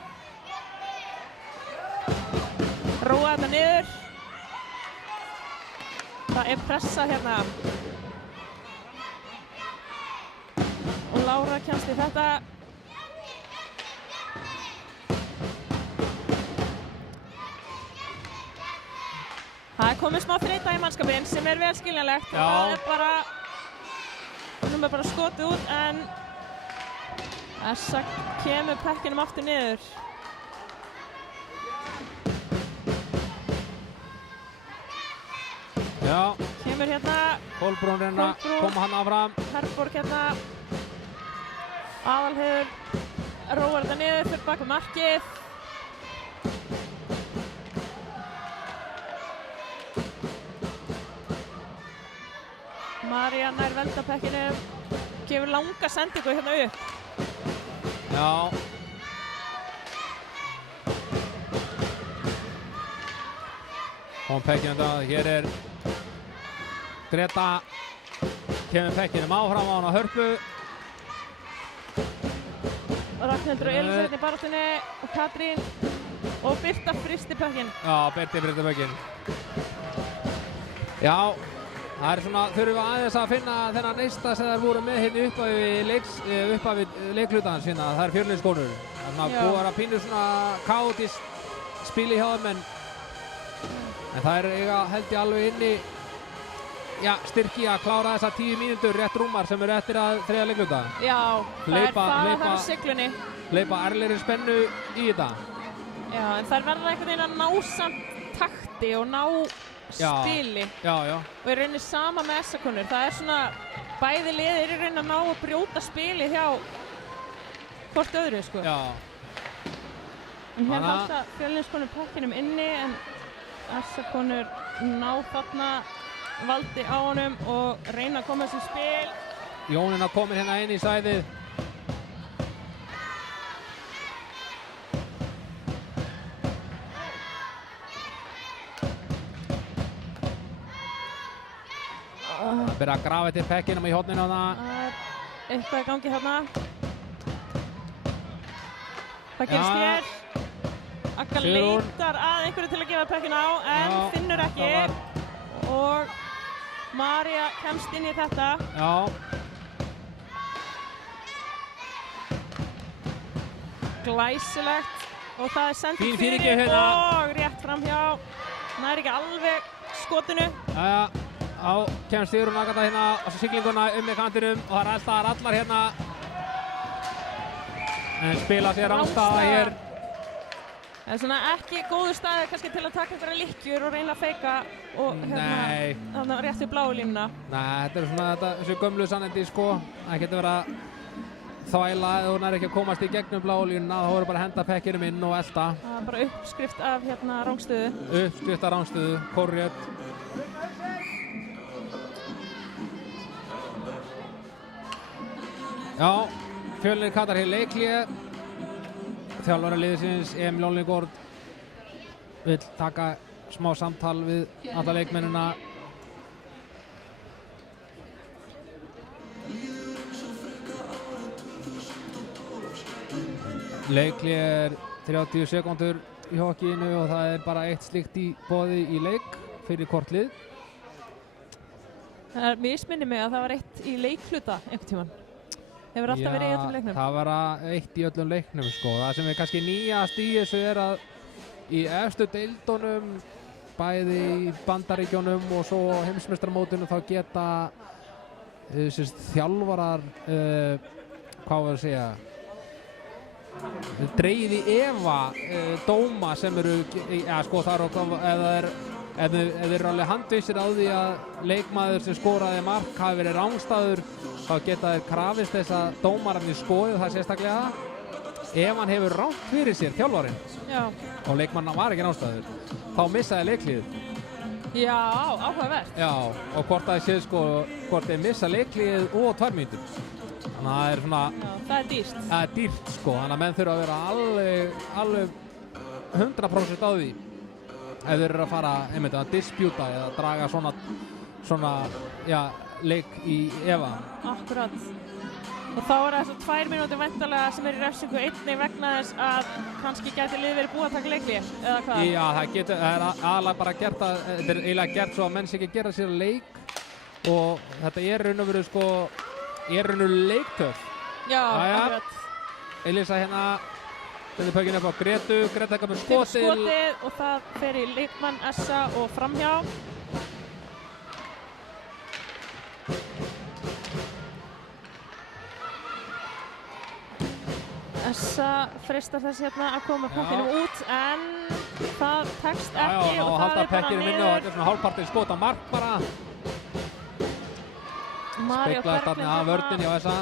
Róa þetta niður. Það er pressa hérna. Og Lára kemst í þetta. Það er komið smá þreyta í mannskapinn sem er vel skiljanlegt. Það er bara, hún er bara skotið út en SA kemur pekkinum aftur niður. Já. Kemur hérna. Kolbrún reyna að koma hann áfram. Herborg hérna. Aðalheiður róar þetta niður fyrir bak við markið. María nær veldapekkinu, gefur langa sendingu hérna upp. Já. Kom pekkinu þetta, hér er Greta, kemur pekkinum áfram á hana Hörpu. Ragnhildur og Elísabet í baráttunni, Katrín og Birta fristi pökkinn. Já, Birti fristi pökkinn. Já, það er svona, þurfum við aðeins að finna þennan neista sem þær voru með hérna upphafi leikhlutans hérna, það er Fjölniskonur. Þannig að búið að pínu svona kaotist spili hjá þeim en það er eiga held ég alveg inni styrki að klára þessar 10 mínútur rétt rúmar sem eru eftir að þriðja leikluta. Já, það er farað þar á siglunni. Hleypa ærlegri spennu í þetta. Já, en þær verða einhvern veginn að ná samt takti og ná spili. Já. Og í rauninni sama með SA-konur. Það er svona, bæði liðir eru í rauninni að ná að brjóta spilið hjá hvort öðru, sko. Já. En hér halda Fjölniskonur pökkinum inni en SA-konur ná þarna valdi á honum og reyna að koma þessu spil. Jónína komir hérna inn í sæðið. Það byrja að grafa til pekkinum í horninu á það. Það er eitthvað í gangi hérna. Það gerst hér. Akka leitar að einhverju til að gefa pekkin á en finnur ekki. Og María kemst inn í þetta. Já. Glæsilegt. Og það er sendið fyrir og rétt framhjá. Það er ekki alveg skotinu. Jæja, þá kemst Sigrún Agatha hérna á siglinguna með kantinum og það er allar hérna. En spila sér rangstaða hér. Það er svona ekki góður staði kannski til að taka einhverja lykkjur og reyna að feika og hérna rétt við bláu línuna. Nei, þetta er svona þessu gömlu sannindi sko. Það getur verið að þvæla eða hún er ekki að komast í gegnum bláu línuna. Þá voru bara að henda pekkinum inn og elta. Það er bara uppskrift af hérna rangstöðu. Uppskrift af rangstöðu, kórrétt. Já, Fjölnir kallar hér leikhlé. Þjálfari liðsins Emil Ollingård vill taka smá samtal við alla leikmennina. Leikhlé er 30 sekúndur í hokkíinu og það er bara eitt slíkt í boði í leik fyrir hvort lið. Það misminnir mig að það var eitt í leikhluta einhvern tímann. Hefur alltaf verið í öllum leiknum? Það var eitt í öllum leiknum sko. Það sem er kannski nýjast í þessu er að í efstu deildunum, bæði í Bandaríkjunum og svo heimsmeistaramótinu þá geta þjálfarar, hvað var að segja, dregið í efa dóma sem eru, sko það er ef þeir eru alveg handvissir á því að leikmaður sem skoraði mark hafi verið rangstæður þá geta þeir krafist þess að dómararnir skoði það sérstaklega ef hann hefur rangt fyrir sér þjálfarinn og leikmanna var ekki rangstæður þá missaði leikliðið. Já, áhugavert. Já, og hvort það sé sko hvort þeir missa leikliðið og 2 mínútur. Þannig að það er svona það er dýrt. Það er dýrt sko, þannig að menn þurfa að vera alveg 100% á því ef þeir eru að fara einmitt að dispjúta eða draga svona leik í efa. Akkurat. Og þá er það 2 mínútur væntanlega sem er í refsingu einnig vegna þess að kannski gæti liðið verið búið að taka leikhlé eða hvað? Já, það er aðalega bara gert að þetta er eiginlega gert svo að menn sé ekki gera sér leik og þetta er raun og veru sko leiktöf. Já, akkurat. Elisa hérna þetta pökinn upp á Gretu eitthvað með skotið og það fer í leikmann SA og framhjá. SA freistar þess hérna að koma pökkinum út en það tekst ekki og það er bara niður. Og þetta er svona hálfpartið skot á mark bara. Speklaðist þarna að vörnin hjá SA.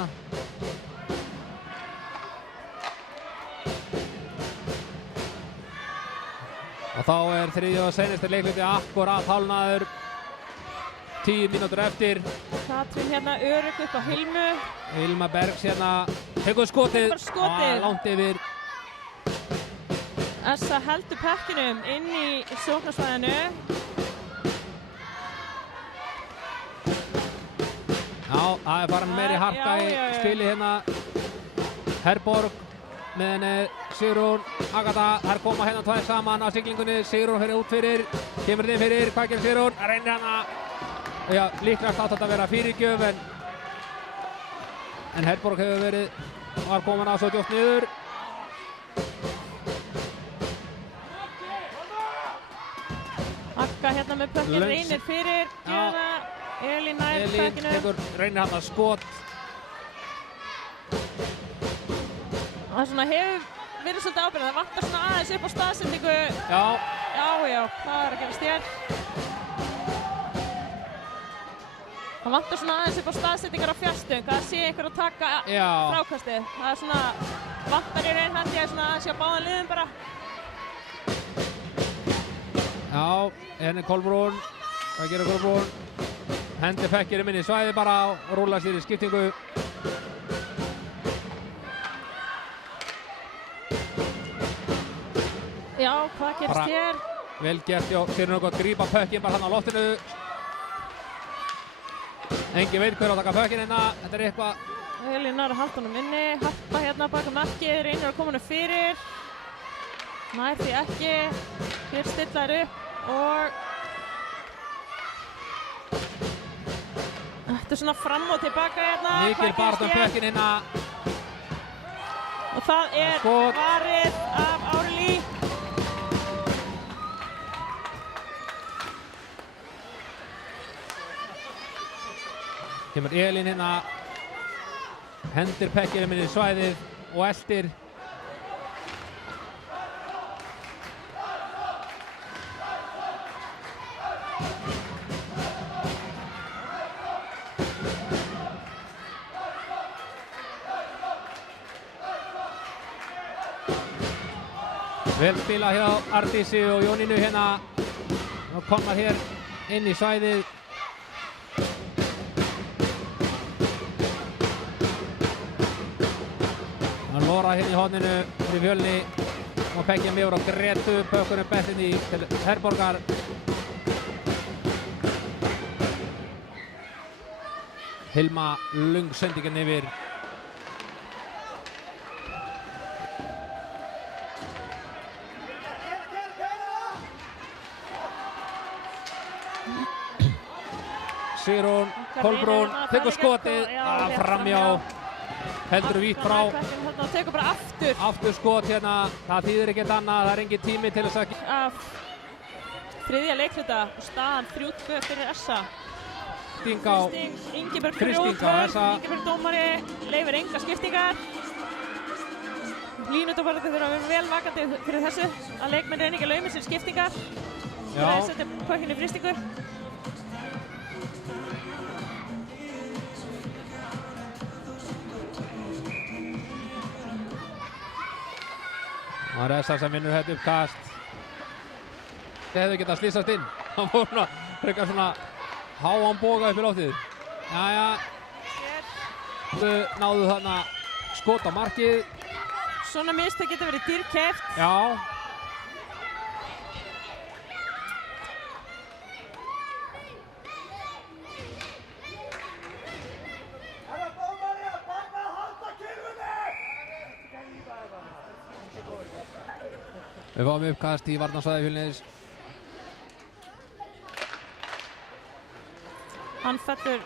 Og þá er þriðja og seinasti leikluti akkurat hálfnaður. 10 mínútur eftir. Katrín hérna örugg upp á Hilmu. Hilma Bergs hérna tekur skotið. Langt yfir. SA heldur pekkinum inn í sóknarsvæðinu. Já, það er bara meiri harka í spili hérna. Herborg með henni Sigrún, Agatha, þær koma hérna tvær saman á siglingunni, Sigrún fyrir út fyrir, kemur þið fyrir, hvað gerir Sigrún? Reynir hana, já, líklegast átt þetta að vera fyrirgjöf en Herborg var komin að svo djótt niður. Agga hérna með pökkinn, Reynir fyrir, Elín nær pökkinu. Elín reynir hann að skot. Það svona hefur verið svolítið ábyrgð, það vantar svona aðeins upp á staðsetningu. Já, það er að gerast hér. Það vantar svona aðeins upp á staðsetningar á fjarstöng, að sé einhver að taka frákastið. Það er svona, vantar í raun held ég svona aðeins hjá báðan liðum bara. Já, henni Kolbrún, hvað gerir Kolbrún? Hendi fekkir inn í svæði bara og rúlar sér í skiptingu. Já, hvað gerist hér? Vel gert, já, þeir eru nokkuð að grípa pökkinn bara hann á loftinu. Engin veit hver á að taka pökkinn hérna, þetta er eitthvað. Elín nær að halda honum inni, Harpa hérna baka markið, Reynir að koma honum fyrir. Nær því ekki, hér stilla þær upp og þetta er svona fram og tilbaka hérna. Mikil barð pökkinn hérna. Og það er varið af Árlí. Kemur Elín hérna, hendir pekkinum inn í svæðið og eltir. Vel spilað hjá Arndísi og Jónínu hérna. Nú komar hér inn í svæðið. Lora hérna í horninu fyrir Fjölni og Pekkja mjög og Gretu pökkunum bettin í til Herborgar. Hilma lung sendingin yfir. Sigrún, Kolbrún, tekur skotið framjá. Heldur vítt frá. Það tekur bara aftur. Aftur skot hérna, það þýðir ekkert annað, það er engin tími til þess að... Af þriðja leikluta og staðan 3-2 fyrir Essa. Ingibjörg dómari leyfir enga skiptingar. Línudómararnir þurfa að vera vel vakandi fyrir þessu, að leikmenn reyni ekki að lauma sér skiptingar. Það er setja pökkinn í frystingu. Það er Essa sem vinnur þetta uppkast. Það hefði getað slísast inn. Það voru frekar svona háan boga upp í loftið. Jæja. Náðu þarna skot á markið. Svona mistök getur verið dýrkeypt. Já. Við fáum uppkast í varnarsvæði Fjölnis. Hann fellur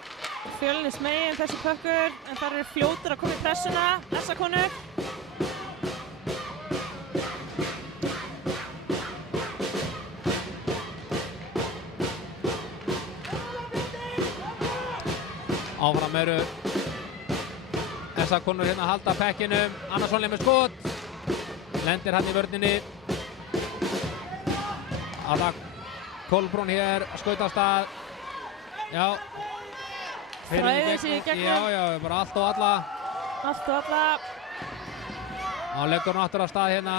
Fjölnis megin þessi pökkur, en þar eru fljótur að koma í pressuna, Essa-konur. Áfram eru Essa-konur hérna að halda pekkinum. Annarsson leið með skot. Lendir hann í vörninni. Alla Kolbrún hér að skauta af stað. Já. Þræðir sig í gegnum. Já, bara allt og alla. Allt og alla. Hann leggur hann aftur af stað hérna.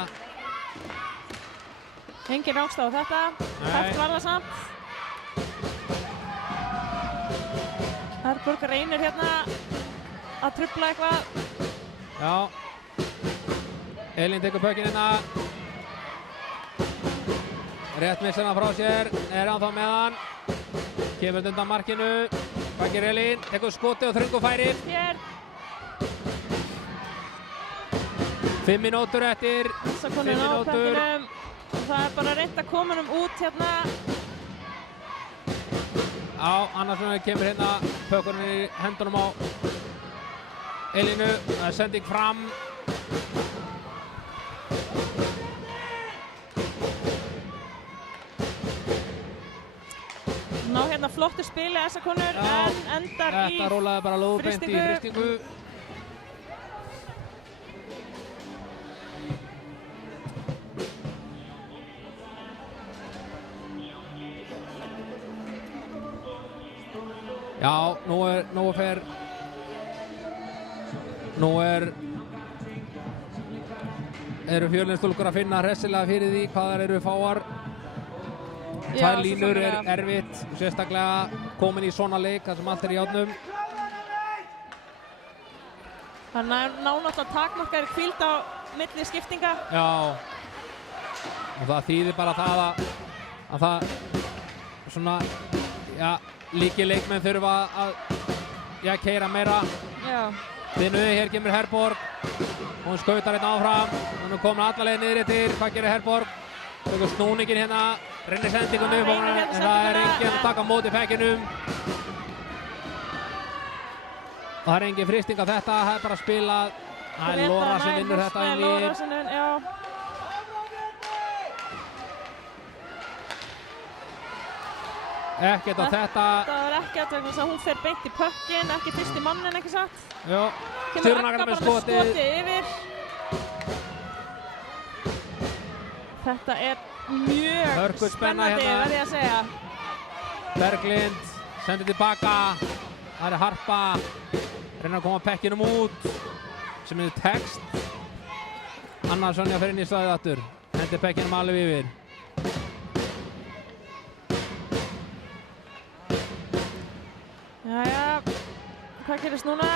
Engin rákstað á þetta. Hægt var það samt. Herborg reynir hérna að trufla eitthvað. Já. Elín tekur pökkinn hérna. Rétt missir hann frá sér, er ennþá með hann. Kemur undan markinu. Hvað gerir Elín? Tekur skoti og þröngufæri. Hér. 5 mínútur eftir. Essakonur 5 á mínútur. pekkinum. Það er bara reynt að koma honum út hérna. Já, annars kemur hérna pökkurinn í hendunum á Elínu. Það er sending fram. Ná hérna flottu spili Essakonur en endar í Þetta rúlaði bara lóðbeint í frystingu. Já, nú eru Fjölnisstúlkur að finna hressilega fyrir því hvað þær eru fáar. Tvær línur er erfitt, sérstaklega komin í svona leik þar sem allt er í járnum. Það er náttúrulega takmarkaðir hvíld á milli skiptinga. Já, og það þýðir bara það að það svona, já, líki leikmenn þurfa að keyra meira. Já. Þinnuði, hér kemur Herborg. Hún skautar hérna áfram. Hún er komin alla leið niður eftir. Hvað gerir Herborg? Tökur snúningin hérna. Reynir sendingunni upp á hana. En það er enginn að taka á móti pekkinum. Það er engin frysting af þetta. Það er bara að spila. Það er Lóra sem vinnur þetta inn í. Ekkert á þetta. Það er ekkert vegna þess að hún fer beint í pökkinn, ekki fyrst í mannin, ekki satt. Já, Kemur Agga bara með skotið yfir. Þetta er mjög spennandi, verð ég að segja. Berglind sendir tilbaka. Það er Harpa. Reynir að koma pekkinum út. Sem er text. Anna Sonja fer inn í staðið aftur. Hendir pekkinum alveg yfir. Jæja, hvað gerist núna?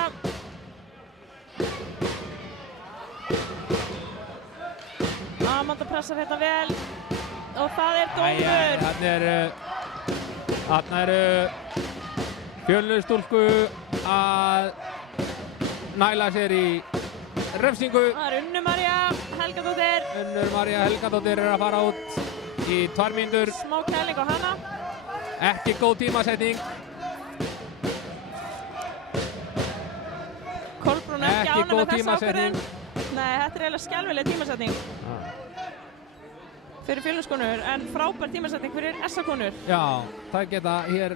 Amanda pressar hérna vel og það er dómur. Þarna eru Fjölnisstúlku að næla sér í refsingu. Það er Unnur María Helgadóttir. Unnur María Helgadóttir er að fara út í 2 mínútur. Smá kæling á hana. Ekki góð tímasetning. Kolbrún ekki ánægð með þessa ákvörðun. Nei, þetta er eiginlega skelfileg tímasetning fyrir Fjölniskonur en frábær tímasetning fyrir Essakonur. Já, það geta hér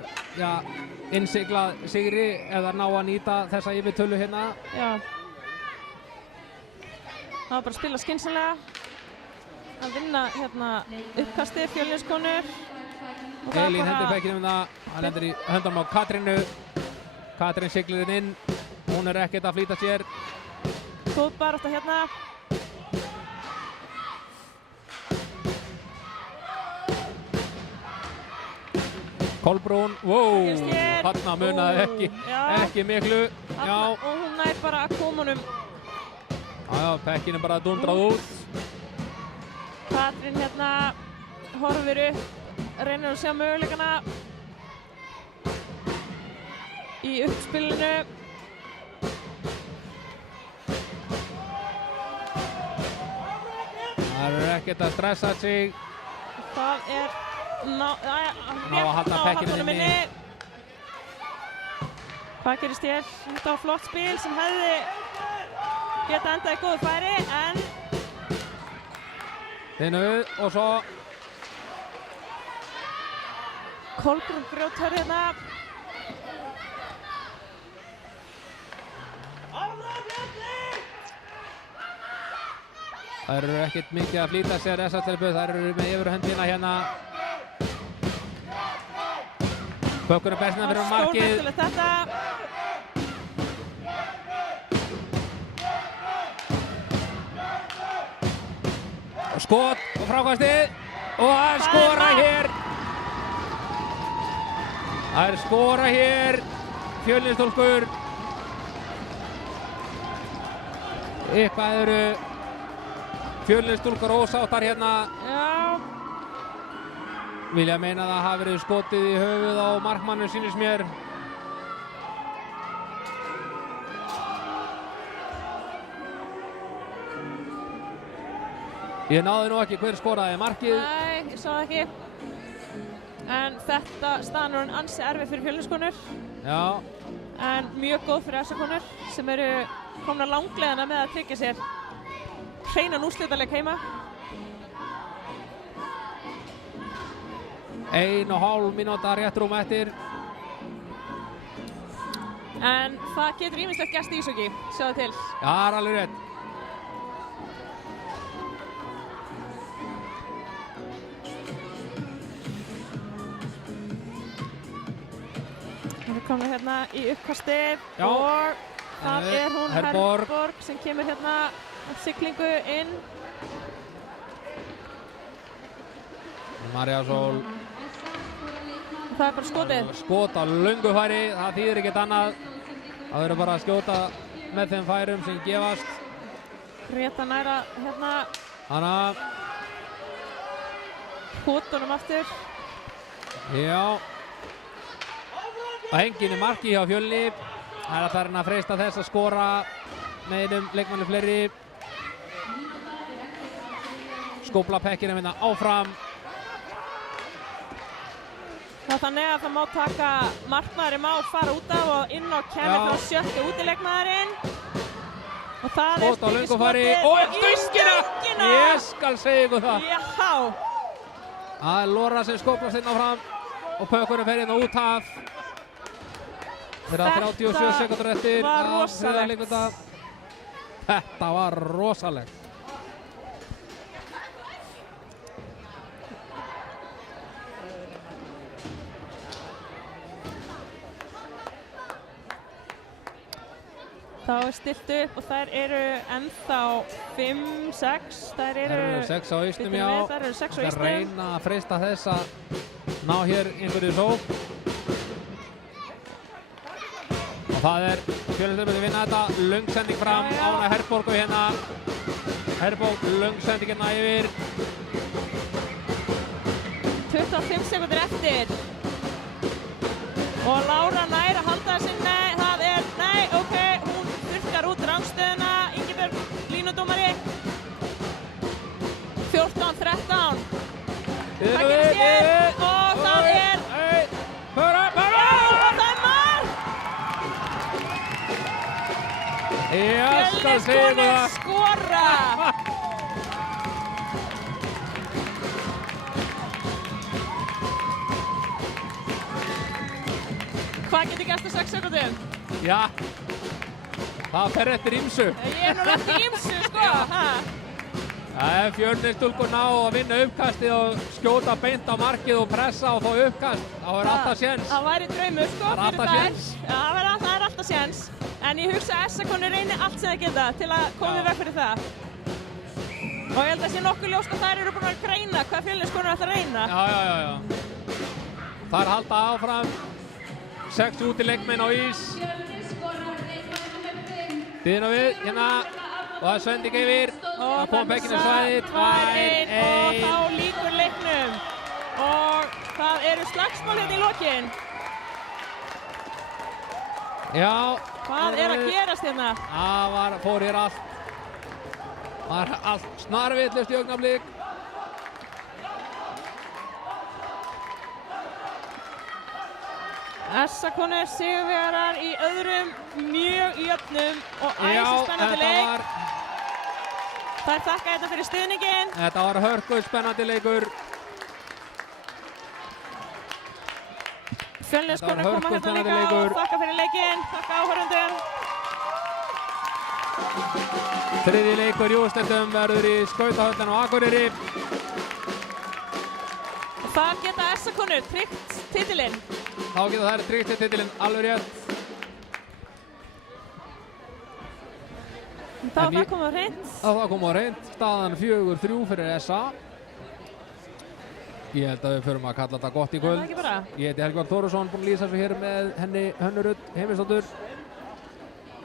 innsiglað sigri eða ná að nýta þessa yfirtölu hérna. Já. Það var bara að spila skynsamlega að vinna hérna uppkastið Fjölniskonur. Elín hendur pekkinum það, hann hendur í höndunum á Katrínu. Katrín siglir inn. Hún er ekkert að flýta sér. Góð barátta hérna. Kolbrún, wow, þarna munaði ekki miklu. Já. Og hún nær bara að koma honum. Já, pekkin er bara dundrað út. Katrín hérna horfir upp, reynir að sjá möguleikana í uppspilinu. Það er ekkert að stressa sig. Það er ná að halda pekkinu inni. Hvað gerist hér? Þetta var flott spil sem hefði geta endað í góðu færi en Þinnuð og svo Kolbrún grjóthörð hérna. Það eru ekkert mikið að flýta sér þessa stelpur, það eru með yfirhöndina hérna. Pökkur er bestna fyrir markið. Stórhættulegt þetta. Skot og frákastið og það er skora hér. Það er skora hér, Fjölnisstúlkur. Eitthvað eru Fjölnisstúlkur ósáttar hérna. Já. Vilja meina að það hafi verið skotið í höfuð á markmannu sýnist mér. Ég náði nú ekki hver skoraði markið. Nei, ég sá það ekki. En þetta staðan er ansi erfið fyrir Fjölniskonur. Já. En mjög góð fyrir SA-konur sem eru komna langleiðina með að tryggja sér hreinan úrslitaleik heima. 1,5 mínúta rétt rúm eftir. En það getur ýmislegt gerst í íshokkí, sjáðu til. Já, það er alveg rétt. Við erum komin hérna í uppkastið Já. og það er hún Herborg. Herborg sem kemur hérna að siglingu inn. María Sól. Það er bara skotið. Skot á löngu færi, það þýðir ekkert annað. Það verður bara að skjóta með þeim færum sem gefast. Greta næra hérna Hanna. hótunum aftur. Já. Og hengin í marki hjá Fjölni. Það er að það er að freista þess að skora með einum leikmanni fleiri. Skópla pekkina minna áfram. Það er þannig að það má taka markmaðurinn má fara út af og inn og kemur þá sjötti útileikmaðurinn. Og það er Skot á löngu færi skotið og í stöngina! Ég skal segja ykkur það. Já! Það er Lora sem skóplast inn áfram og pökkurinn fer inn og út af. Þeirra 37 sekundur eftir var af rosalegt. þriðja leikluta. Þetta var rosalegt. Þá er stilt upp og þær eru ennþá 5, 6. Þær eru 6 á ísnum, já. Þær eru 6 á Skal ísnum. reyna að freista þess að ná hér einhverju sók. Og það er Fjölnir myndi vinna þetta. Löng sending fram, Já. ána Herborg og hérna. Herborg, löng sending hérna yfir. 25 sekundur eftir. Og Lára nær að halda þessi, nei, það er, nei, ok, hún þurrkar út rangstöðuna, Ingibjörg línudómari. 14-13. Það gerist hér og það er, Föra! og það er mark! Ég skal segja Fjölniskonur það. skora! Hvað getur gæst á 6 sekundum? Já, það fer eftir ýmsu. Ég er nú ekki ímsu, sko. Ha? Ef Fjölnir stúlkur ná að vinna uppkastið og skjóta beint á markið og pressa og fá uppkast, þá er alltaf séns. Það væri draumur, sko, Það er alltaf fyrir séns. Já, það er alltaf séns. En ég hugsa að SA-konur reynir allt sem það geta til að koma í veg fyrir það. Og ég held að sé nokkuð ljóst að þær eru búin að greina hvað Fjölniskonur ætla að reyna. Já. Það er halda áfram. 6 útileikmenn á ís. Þiðina við, hérna. Og það er svending yfir. Það kom pekkinu svæðið. 2-1. Og þá lýkur leiknum. Og það eru slagsmál hérna í lokin. Já. Hvað er að gerast hérna? Það fór hér allt. Það var allt snarvillust í augnablik. SA-konur sigurvegarar í öðrum mjög jöfnum og æsispennandi leik. Það er þakka þetta fyrir stuðninginn. Þetta var hörkuð spennandi leikur. Fjölniskonur Þetta var koma hérna hörkuspennandi líka leikur. og þakka fyrir leikinn. Þakka áhorfendum. Þriðji leikur í úrslitum verður í skautahöllin á Akureyri. Og þar geta SA-konur tryggt titilinn. Þá geta þær tryggt titilinn alveg rétt. Þá er það komið á hreint. Það kom á reynd. Staðan 4-3 fyrir SA. Ég held að við förum að kalla þetta gott í Er það kvöld. ekki bara? Ég heiti Helgi Vagn Þórisson, búinn að lýsa þessu hér með henni Hönnu Rut Heimisdóttur.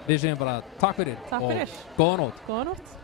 Við segjum bara takk fyrir Takk fyrir. og góða nótt. Góða nótt.